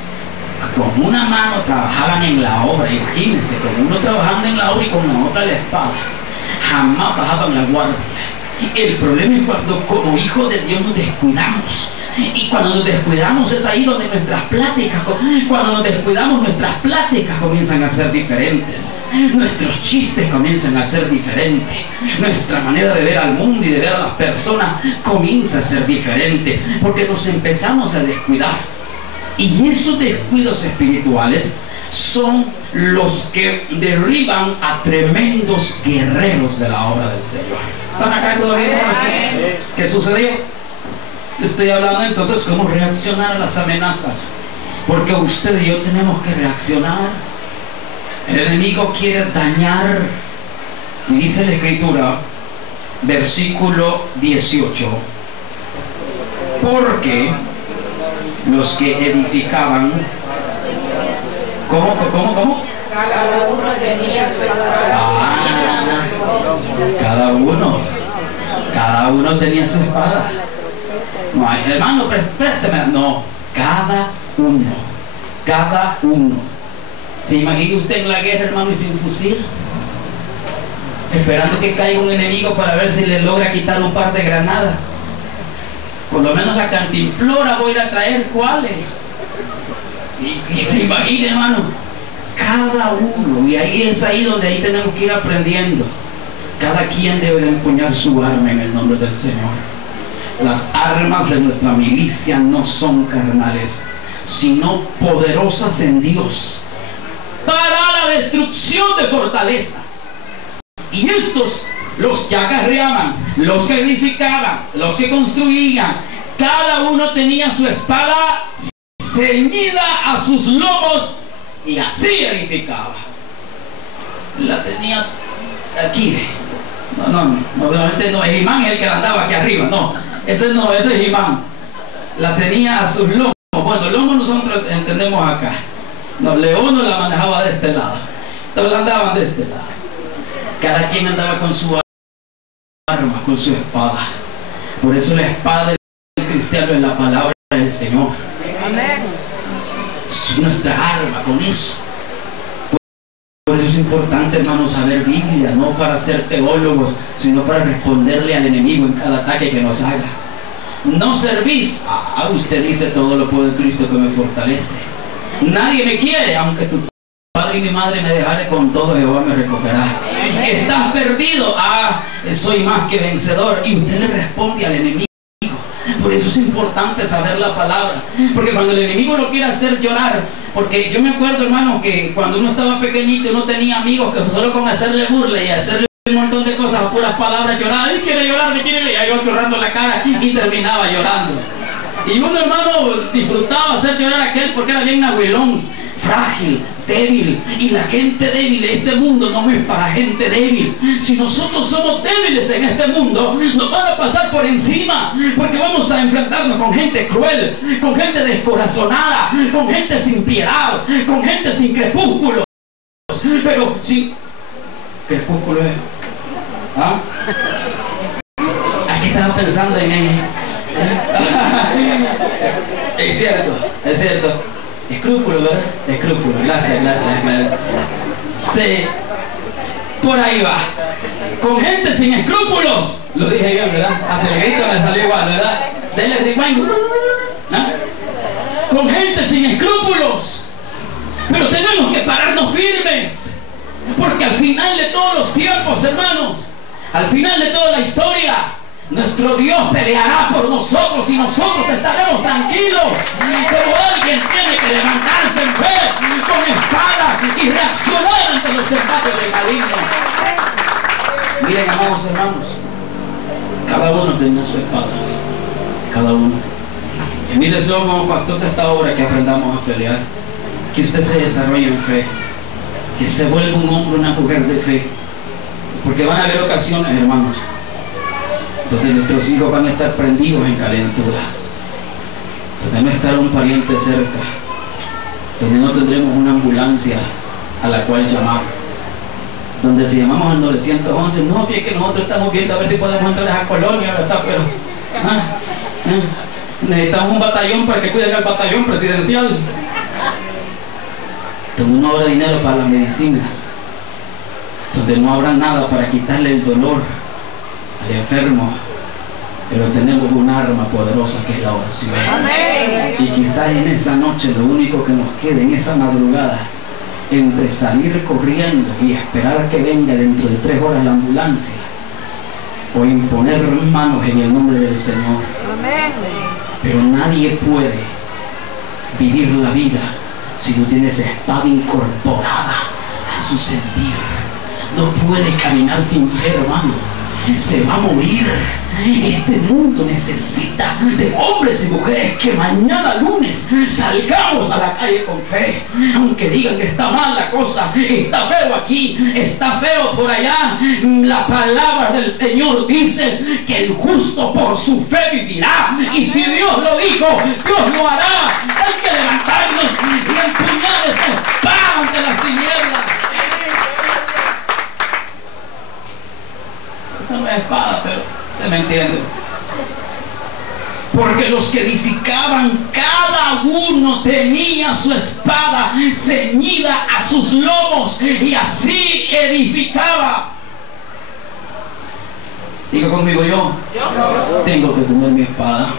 con una mano trabajaban en la obra. Imagínense, con uno trabajando en la obra y con la otra la espada. Jamás bajaban la guardia. El problema es cuando como hijos de Dios nos descuidamos. Y cuando nos descuidamos es ahí donde nuestras pláticas comienzan a ser diferentes. Nuestros chistes comienzan a ser diferentes. Nuestra manera de ver al mundo y de ver a las personas comienza a ser diferente. Porque nos empezamos a descuidar. Y esos descuidos espirituales son los que derriban a tremendos guerreros de la obra del Señor. ¿Están acá todavía? ¿Qué sucedió? Estoy hablando entonces cómo reaccionar a las amenazas. Porque usted y yo tenemos que reaccionar. El enemigo quiere dañar. Y dice la Escritura, versículo 18. Porque los que edificaban, ¿cómo? Cada uno tenía su espada. Cada uno tenía su espada. No, hermano, présteme. No, cada uno. ¿Se imagina usted en la guerra, hermano, y sin fusil? Esperando que caiga un enemigo para ver si le logra quitar un par de granadas. Por lo menos la cantimplora voy a ir a traer. ¿Cuáles? Y se imagina, hermano, cada uno, y ahí es ahí donde ahí tenemos que ir aprendiendo. Cada quien debe de empuñar su arma en el nombre del Señor. Las armas de nuestra milicia no son carnales, sino poderosas en Dios para la destrucción de fortalezas. Y estos, los que acarreaban, los que edificaban, los que construían, cada uno tenía su espada ceñida a sus lomos y así edificaba. La tenía aquí. No, obviamente no es Imán el que la andaba aquí arriba, no, ese es Imán. La tenía a sus lomos. Bueno, lomos nosotros entendemos acá. No, León la manejaba de este lado, todos andaban de este lado. Cada quien andaba con su arma, con su espada. Por eso la espada del cristiano es la palabra del Señor. Amén. Es nuestra arma con eso. Por eso es importante, hermanos, saber Biblia, no para ser teólogos, sino para responderle al enemigo en cada ataque que nos haga. No servís. Usted dice: todo lo puedo en Cristo que me fortalece. Nadie me quiere, aunque tu padre y mi madre me dejare, con todo Jehová me recogerá. Estás perdido. Soy más que vencedor. Y usted le responde al enemigo. Por eso es importante saber la palabra, porque cuando el enemigo lo quiere hacer llorar, porque yo me acuerdo, hermano, que cuando uno estaba pequeñito uno tenía amigos que solo con hacerle burla y hacerle un montón de cosas, puras palabras, lloraba: y quiere llorar, y ahí otro rato la cara y terminaba llorando. Y uno, hermano, disfrutaba hacer llorar a aquel porque era bien abuelón, frágil, débil. Y la gente débil de este mundo no es para gente débil. Si nosotros somos débiles en este mundo, nos van a pasar por encima, porque vamos a enfrentarnos con gente cruel, con gente descorazonada, con gente sin piedad, con gente sin crepúsculos. Pero si crepúsculo es, aquí estaba pensando en él. Es cierto. Escrúpulo, ¿verdad? Escrúpulo, gracias. Por ahí va. Con gente sin escrúpulos. Lo dije bien, ¿verdad? Hasta el grito me salió igual, ¿verdad? Dele rewind. Con gente sin escrúpulos. Pero tenemos que pararnos firmes, porque al final de todos los tiempos, hermanos, al final de toda la historia, nuestro Dios peleará por nosotros y nosotros estaremos tranquilos. Pero alguien tiene que levantarse en fe, con espada, y reaccionar ante los embates de maligno. Miren, amados hermanos, cada uno tenía su espada. Cada uno. Y mi deseo como pastor de esta obra, que aprendamos a pelear, que usted se desarrolle en fe, que se vuelva un hombre, una mujer de fe. Porque van a haber ocasiones, hermanos, donde nuestros hijos van a estar prendidos en calentura, donde no estará un pariente cerca, donde no tendremos una ambulancia a la cual llamar, donde si llamamos al 911, no, fíjate que nosotros estamos viendo a ver si podemos entrar a esa colonia, ¿verdad? Pero necesitamos un batallón para que cuiden al batallón presidencial, donde no habrá dinero para las medicinas, donde no habrá nada para quitarle el dolor al enfermo, pero tenemos un arma poderosa que es la oración. Amén. Y quizás en esa noche lo único que nos quede en esa madrugada, entre salir corriendo y esperar que venga dentro de 3 horas la ambulancia, o imponer manos en el nombre del Señor. Amén. Pero nadie puede vivir la vida si no tiene esa espada incorporada a su sentir. No puede caminar sin fe, hermano. Se va a morir. Este mundo necesita de hombres y mujeres que mañana lunes salgamos a la calle con fe. Aunque digan que está mal la cosa, está feo aquí, está feo por allá, la palabra del Señor dice que el justo por su fe vivirá. Y si Dios lo dijo, Dios lo hará. Hay que levantarnos y empuñar esa espada ante las tinieblas. Esta no es espada, pero usted me entiende. Porque los que edificaban, cada uno tenía su espada ceñida a sus lomos, y así edificaba. Diga conmigo: yo tengo que tener mi espada.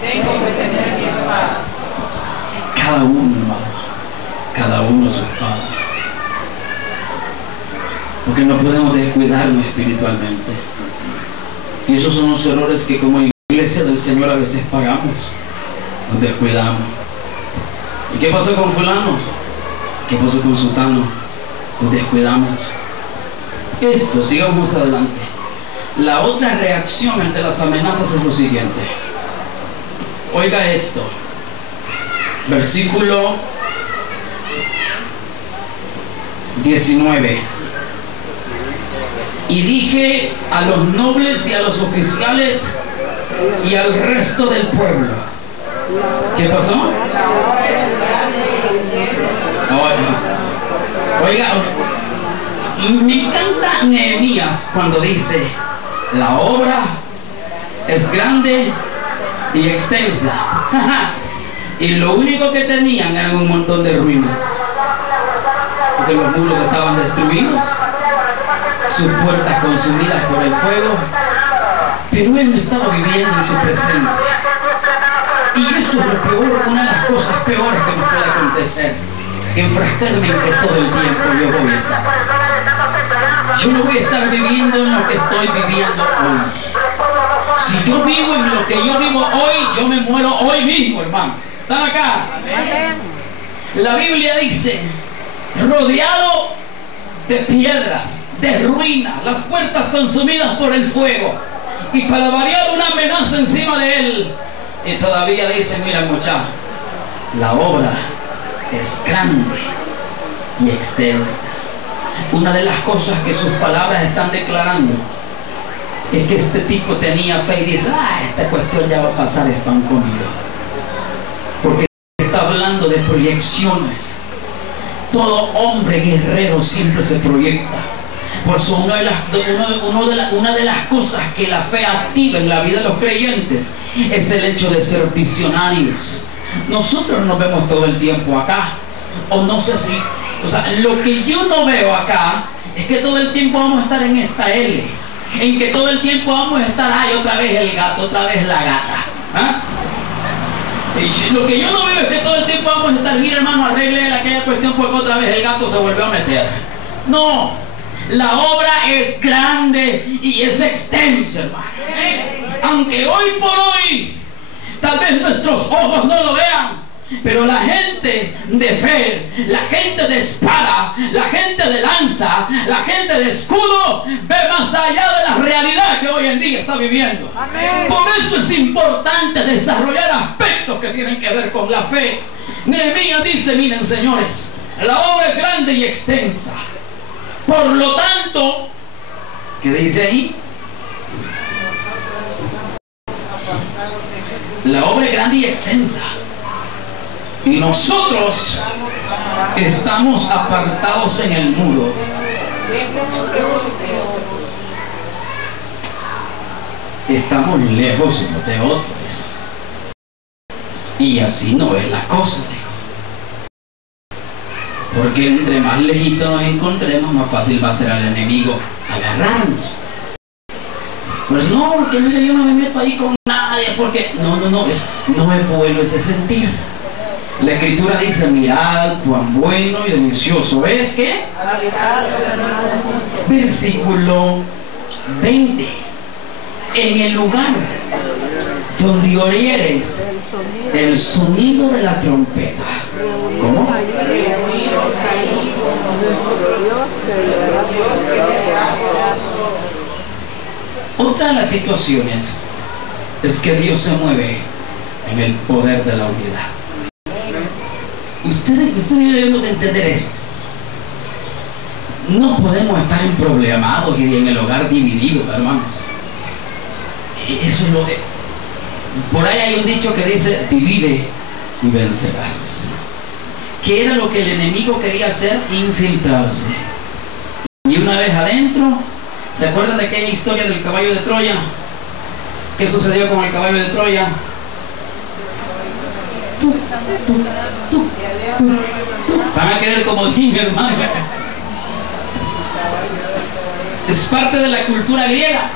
Cada uno, hermano. cada uno su espada. Porque no podemos descuidarnos espiritualmente. Y esos son los errores que como iglesia del Señor a veces pagamos. Nos descuidamos. ¿Y qué pasó con fulano? ¿Qué pasó con sutano? Nos descuidamos. Esto, sigamos más adelante. La otra reacción ante las amenazas es lo siguiente. Oiga esto. Versículo 19. Y dije a los nobles y a los oficiales y al resto del pueblo. ¿Qué pasó? Oiga, me encanta Nehemías cuando dice: la obra es grande y extensa. Y lo único que tenían eran un montón de ruinas, porque los muros estaban destruidos, sus puertas consumidas por el fuego, pero él no estaba viviendo en su presente. Y eso es lo peor, una de las cosas peores que nos puede acontecer: enfrascarme en que todo el tiempo yo voy a estar así. Yo no voy a estar viviendo en lo que estoy viviendo hoy. Si yo vivo en lo que yo vivo hoy, yo me muero hoy mismo, hermanos. ¿Están acá? La Biblia dice: rodeado de piedras, de ruinas, las puertas consumidas por el fuego, y para variar una amenaza encima de él. Y todavía dice: mira, muchacho, la obra es grande y extensa. Una de las cosas que sus palabras están declarando es que este tipo tenía fe y dice: esta cuestión ya va a pasar, es pan comido. Porque está hablando de proyecciones. Todo hombre guerrero siempre se proyecta. Por eso una de las cosas que la fe activa en la vida de los creyentes es el hecho de ser visionarios. Nosotros nos vemos todo el tiempo acá, o no sé si, o sea, lo que yo no veo acá es que todo el tiempo vamos a estar en esta L, en que todo el tiempo vamos a estar, ay, otra vez el gato, otra vez la gata. ¿Ah? Y lo que yo no veo es que todo el tiempo vamos a estar, mira, hermano, arregle aquella cuestión porque otra vez el gato se volvió a meter. No, la obra es grande y es extensa, hermano. Aunque hoy por hoy tal vez nuestros ojos no lo vean, pero la gente de fe, la gente de espada, la gente de lanza, la gente de escudo ve más allá de la realidad que hoy en día está viviendo. Amén. Por eso es importante desarrollar aspectos que tienen que ver con la fe. Nehemías dice: miren, señores, la obra es grande y extensa. Por lo tanto, ¿qué dice ahí? La obra es grande y extensa, y nosotros estamos apartados en el muro. Estamos lejos unos de otros. Y así no es la cosa, dijo. Porque entre más lejitos nos encontremos, más fácil va a ser al enemigo agarrarnos. Pues no, porque mire, yo no me meto ahí con nadie, porque no es bueno ese sentir. La Escritura dice: mirad cuán bueno y delicioso es que versículo 20: en el lugar donde oyereis el sonido de la trompeta. ¿Cómo? Otra de las situaciones es que Dios se mueve en el poder de la unidad. Ustedes debemos de entender eso. No podemos estar emproblemados y en el hogar divididos, hermanos. Eso es lo que... Por ahí hay un dicho que dice: divide y vencerás. ¿Qué era lo que el enemigo quería hacer? Infiltrarse. Y una vez adentro, ¿se acuerdan de aquella historia del caballo de Troya? ¿Qué sucedió con el caballo de Troya? Van a querer como dije, hermano. Es parte de la cultura griega.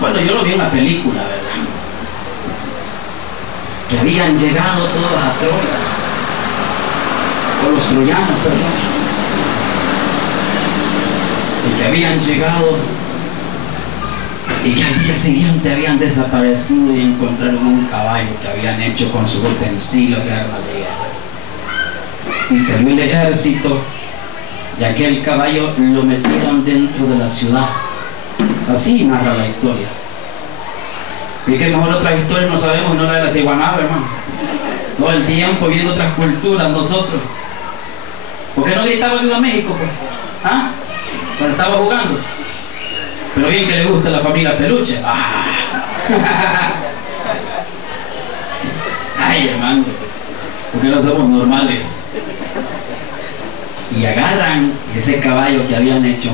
Bueno, yo lo vi en la película, ¿verdad? Que habían llegado todos a Troya. o los troyanos, perdón, y que habían llegado y que al día siguiente habían desaparecido y encontraron un caballo que habían hecho con sus utensilios de armas de guerra. Y salió el ejército y aquel caballo lo metieron dentro de la ciudad. Así narra la historia. Y que mejor otras historias no sabemos, no la de la ciguanaba, hermano. Todo el tiempo viendo otras culturas nosotros. ¿Por qué no gritaba viva México, pues? ¿Ah? Cuando estaba jugando. Pero bien que le gusta a la familia Peluche. ¡Ah! Ay, hermano, ¿por qué no somos normales? Y agarran ese caballo que habían hecho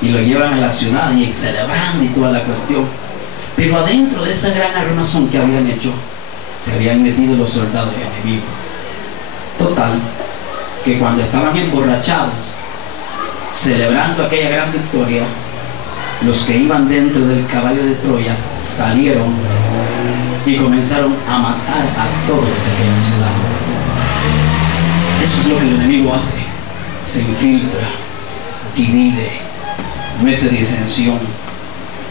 y lo llevan a la ciudad y celebrando y toda la cuestión. Pero adentro de esa gran armazón que habían hecho, se habían metido los soldados enemigos. Total, que cuando estaban emborrachados, celebrando aquella gran victoria, los que iban dentro del caballo de Troya salieron y comenzaron a matar a todos de aquella ciudad. Eso es lo que el enemigo hace. Se infiltra, divide, mete disensión,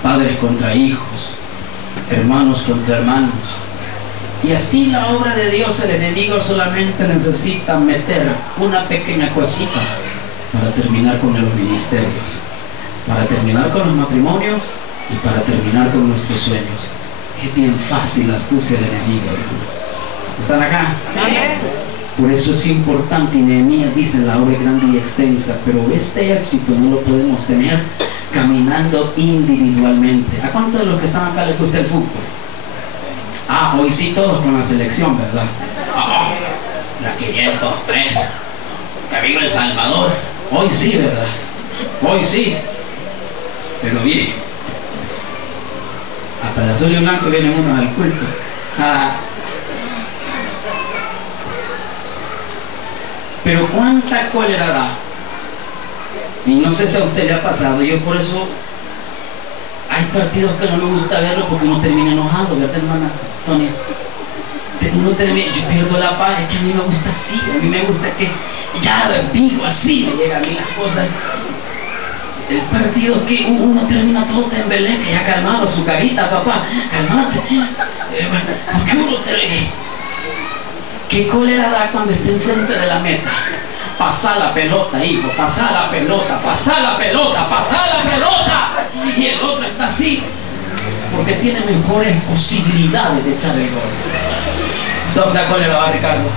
padres contra hijos, hermanos contra hermanos. Y así la obra de Dios, el enemigo solamente necesita meter una pequeña cosita para terminar con los ministerios, para terminar con los matrimonios y para terminar con nuestros sueños. Es bien fácil la astucia del enemigo, hermano. ¿Están acá? Por eso es importante, y Nehemías dice, la obra es grande y extensa, pero este éxito no lo podemos tener caminando individualmente. ¿A cuántos de los que están acá les gusta el fútbol? Ah, hoy sí todos con la selección, ¿verdad? Oh, la 503, que viva El Salvador. Hoy sí, ¿verdad? Hoy sí. Pero bien, hasta de azul y blanco vienen unos al culto. Pero cuánta cólera da. Y no sé si a usted le ha pasado. Yo por eso hay partidos que no me gusta verlos porque uno termina enojado, ¿verdad, hermana Sonia? Yo pierdo la paz. Es que a mí me gusta así. A mí me gusta que ya vivo así. Me llegan a mí las cosas. El partido que uno termina todo tembeleque, ya calmado, su carita, papá, calmate. ¿Por qué uno termina? ¿Qué cólera da cuando esté enfrente de la meta? Pasá la pelota, hijo, pasá la pelota, pasá la pelota, pasá la pelota. Y el otro está así, porque tiene mejores posibilidades de echar el gol. ¿Dónde cólera va, Ricardo?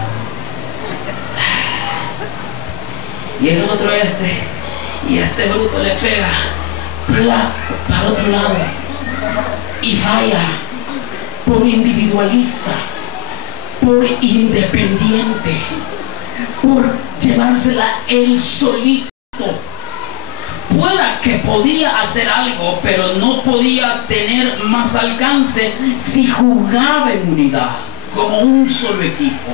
Y el otro y este bruto le pega para otro lado y falla por individualista, por independiente, por llevársela él solito. Pueda que podía hacer algo, pero no podía tener más alcance si jugaba en unidad, como un solo equipo.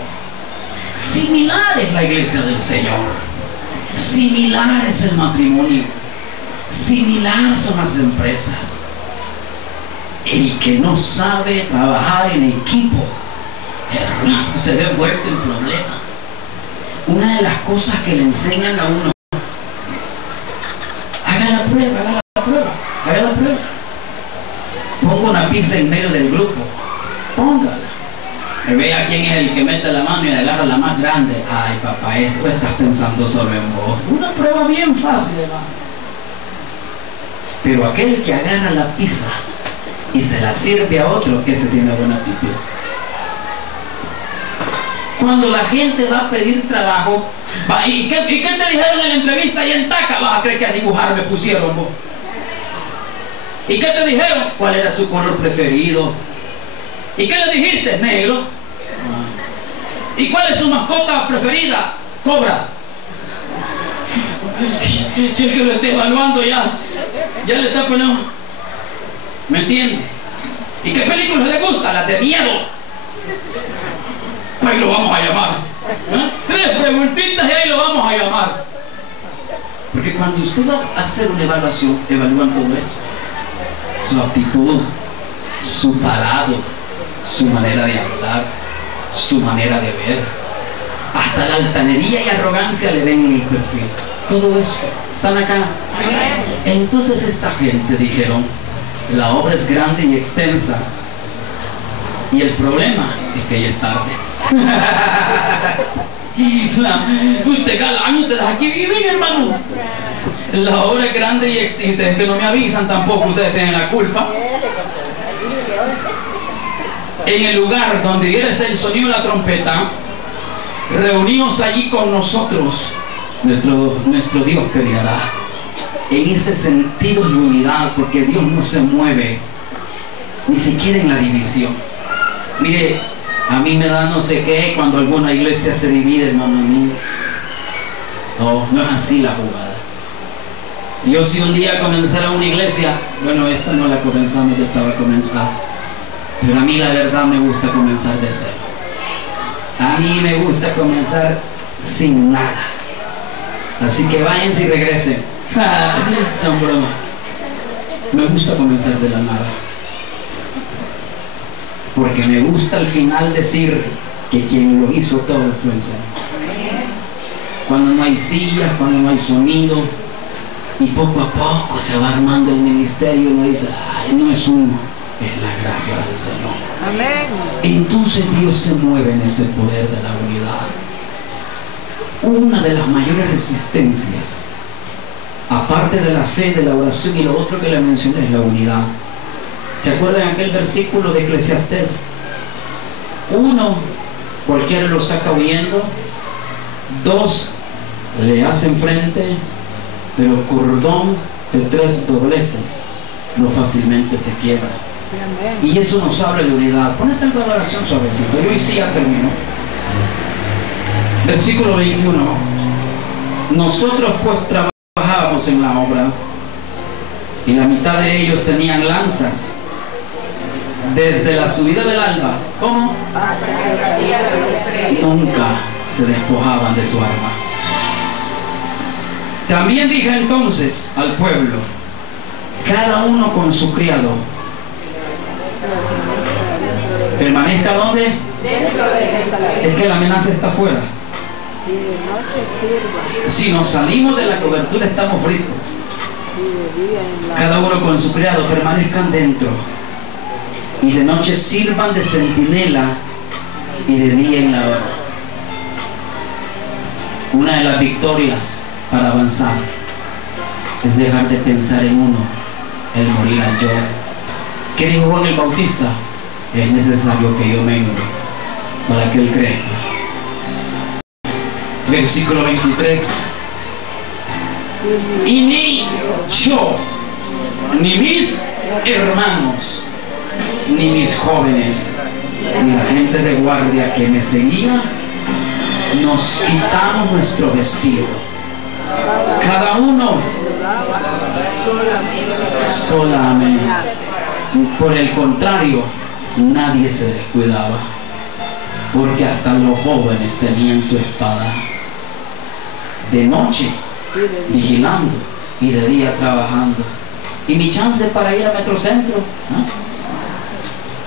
Similar es la iglesia del Señor. Similar es el matrimonio, similar son las empresas. El que no sabe trabajar en equipo, hermano, se ve envuelto en problemas. Una de las cosas que le enseñan a uno, haga la prueba, haga la prueba, haga la prueba. Ponga una pizza en medio del grupo, póngala. Vea quién es el que mete la mano y agarra la más grande. Ay, papá, tú estás pensando solo en vos. Una prueba bien fácil, hermano. Pero aquel que agarra la pizza y se la sirve a otro, ese tiene buena actitud. Cuando la gente va a pedir trabajo, va, ¿y qué te dijeron en la entrevista allá en Taca? Vas a creer que a dibujar me pusieron vos. ¿Y qué te dijeron? ¿Cuál era su color preferido? ¿Y qué le dijiste? Negro. ¿Y cuál es su mascota preferida? Cobra. Si el que lo esté evaluando ya le está poniendo. ¿Me entiende? ¿Y qué películas le gusta? Las de miedo. Pues lo vamos a llamar. ¿Eh? 3 preguntitas y ahí lo vamos a llamar. Porque cuando usted va a hacer una evaluación, evalúan todo eso. Su actitud, su parado, su manera de hablar, su manera de ver. Hasta la altanería y arrogancia le ven en el perfil. Todo eso, ¿están acá? Entonces esta gente dijeron, la obra es grande y extensa, y el problema es que ya es tarde. Usted galán, ustedes aquí viven, hermano. La obra es grande y extensa. Ustedes que no me avisan tampoco, ustedes tienen la culpa. En el lugar donde diera el sonido de la trompeta, reunidos allí con nosotros, nuestro Dios peleará. En ese sentido de unidad, porque Dios no se mueve ni siquiera en la división. Mire, a mí me da no sé qué cuando alguna iglesia se divide, hermano mío. No, no es así la jugada. Yo si un día comenzara una iglesia, bueno, esta no la comenzamos, ya estaba comenzada, pero a mí la verdad me gusta comenzar de cero. A mí me gusta comenzar sin nada. Así que váyanse y regresen. Son bromas. Me gusta comenzar de la nada, porque me gusta al final decir que quien lo hizo todo fue el Señor. Cuando no hay sillas, cuando no hay sonido, y poco a poco se va armando el ministerio, uno dice, ay, no es uno, es la gracia del Señor. Amén. Entonces Dios se mueve en ese poder de la unidad. Una de las mayores resistencias, aparte de la fe, de la oración y lo otro que le mencioné, es la unidad. ¿Se acuerdan aquel versículo de Eclesiastés? Uno, cualquiera lo saca huyendo. Dos, le hacen frente, pero cordón de tres dobleces no fácilmente se quiebra. Y eso nos habla de unidad. Ponete en la oración suavecito. Yo hoy sí ya termino. Versículo 21. Nosotros pues trabajábamos en la obra, y la mitad de ellos tenían lanzas desde la subida del alba. ¿Cómo? Nunca se despojaban de su arma. También dije entonces al pueblo, cada uno con su criado, permanezca donde. Es que la amenaza está afuera. Si nos salimos de la cobertura estamos fritos. Cada uno con su criado, permanezcan dentro, y de noche sirvan de centinela y de día en la hora. Una de las victorias para avanzar es dejar de pensar en uno, el morir al yo. ¿Qué dijo Juan el Bautista? Es necesario que yo mengue para que él crezca. Versículo 23. Y ni yo, ni mis hermanos, ni mis jóvenes, ni la gente de guardia que me seguía, nos quitamos nuestro vestido, cada uno solamente. Por el contrario, nadie se descuidaba, porque hasta los jóvenes tenían su espada, de noche vigilando y de día trabajando. Y mi chance para ir a Metrocentro, ¿no?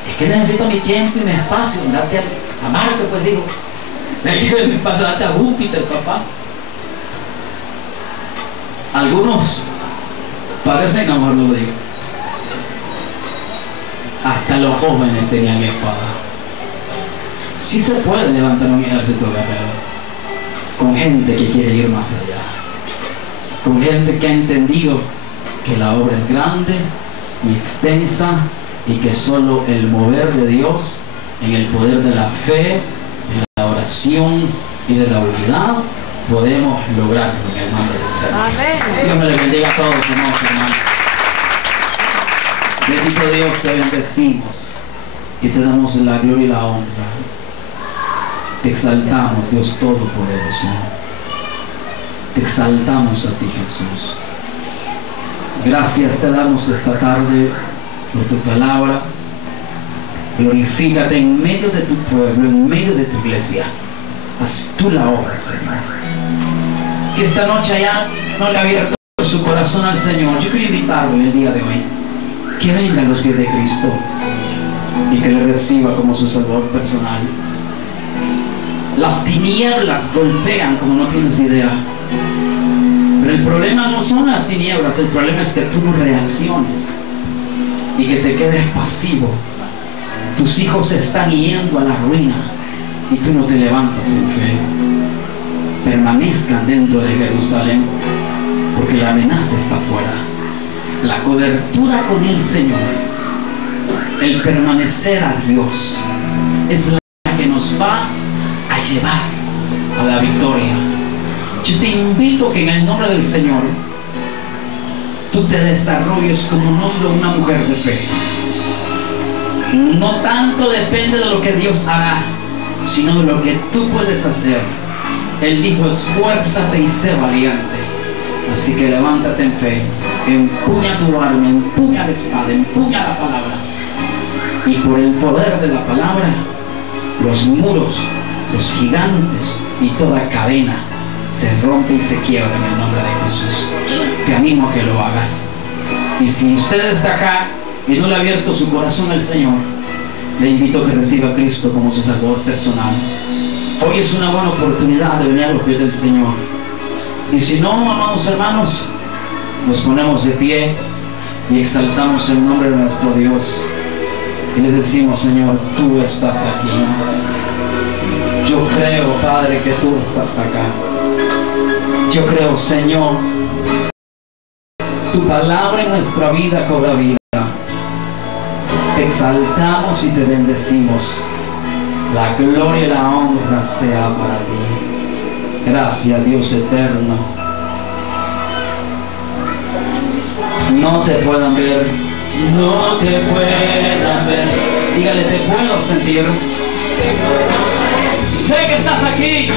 Es que necesito mi tiempo y mi espacio. Date a Marte, pues digo, me pasa, date a Júpiter, papá. Algunos parecen, no lo digo, hasta los jóvenes tenían espada. Sí se puede levantar un ejército guerrero, con gente que quiere ir más allá, con gente que ha entendido que la obra es grande y extensa, y que solo el mover de Dios en el poder de la fe, de la oración y de la unidad podemos lograrlo en el nombre del Señor. Amén. Dios me le bendiga a todos, hermanos y hermanas. Bendito Dios, te bendecimos y te damos la gloria y la honra. Te exaltamos, Dios Todopoderoso. Te exaltamos a ti, Jesús. Gracias te damos esta tarde por tu palabra. Glorifícate en medio de tu pueblo, en medio de tu iglesia. Haz tú la obra, Señor. Que esta noche ya no le ha abierto su corazón al Señor, yo quiero invitarle el día de hoy que venga a los pies de Cristo y que le reciba como su Salvador personal. Las tinieblas golpean como no tienes idea. Pero el problema no son las tinieblas, el problema es que tú no reacciones y que te quedes pasivo. Tus hijos se están yendo a la ruina y tú no te levantas en fe. Permanezcan dentro de Jerusalén, porque la amenaza está afuera. La cobertura con el Señor, el permanecer a Dios, es la que nos va a llevar a la victoria. Yo te invito que en el nombre del Señor tú te desarrolles como un hombre o una mujer de fe. No tanto depende de lo que Dios hará, sino de lo que tú puedes hacer. Él dijo: esfuérzate y sé valiente. Así que levántate en fe, empuña tu arma, empuña la espada, empuña la palabra, y por el poder de la palabra los muros, los gigantes y toda cadena se rompe y se quiebra en el nombre de Jesús. Te animo a que lo hagas. Y si usted está acá y no le ha abierto su corazón al Señor, le invito a que reciba a Cristo como su Salvador personal. Hoy es una buena oportunidad de venir a los pies del Señor. Y si no, amados hermanos, nos ponemos de pie y exaltamos el nombre de nuestro Dios y le decimos: Señor, tú estás aquí. Yo creo, Padre, que tú estás acá. Yo creo, Señor, tu palabra en nuestra vida cobra vida. Te exaltamos y te bendecimos. La gloria y la honra sea para ti. Gracias, Dios eterno. No te puedan ver, no te puedan ver. Dígale: te puedo sentir. Sé que estás aquí.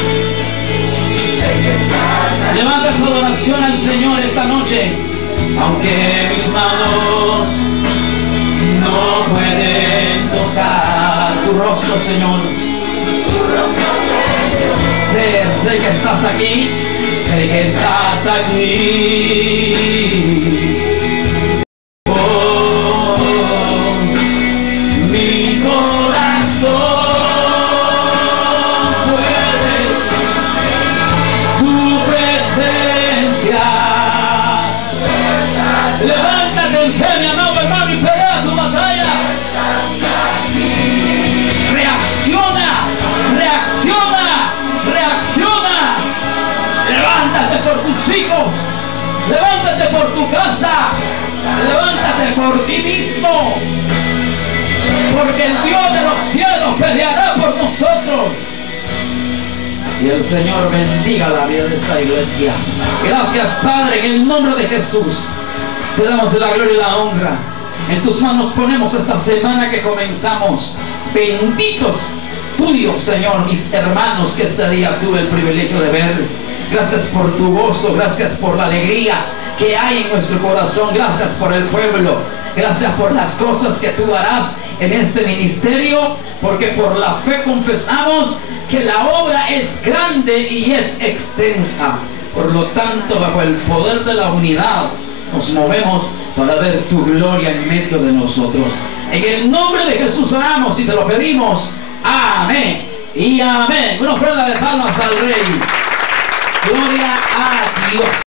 Levanta tu adoración al Señor esta noche. Aunque mis manos no pueden tocar tu rostro, Señor. Sé que estás aquí. Sé que estás aquí. Oh, mi corazón puedes tu presencia. Levántate en fe, mi amado hermano, y pelea tu batalla. Reacciona, reacciona, reacciona. Levántate por tus hijos, levántate por tu casa, levántate por ti mismo, porque el Dios de los cielos peleará por nosotros. Y el Señor bendiga la vida de esta iglesia. Gracias, Padre, en el nombre de Jesús te damos la gloria y la honra. En tus manos ponemos esta semana que comenzamos. Benditos tuyos, Señor, mis hermanos que este día tuve el privilegio de ver. Gracias por tu gozo, gracias por la alegría que hay en nuestro corazón. Gracias por el pueblo, gracias por las cosas que tú harás en este ministerio, porque por la fe confesamos que la obra es grande y es extensa. Por lo tanto, bajo el poder de la unidad nos movemos para ver tu gloria en medio de nosotros. En el nombre de Jesús oramos y te lo pedimos. Amén y amén. Una ofrenda de palmas al Rey. Gloria a Dios.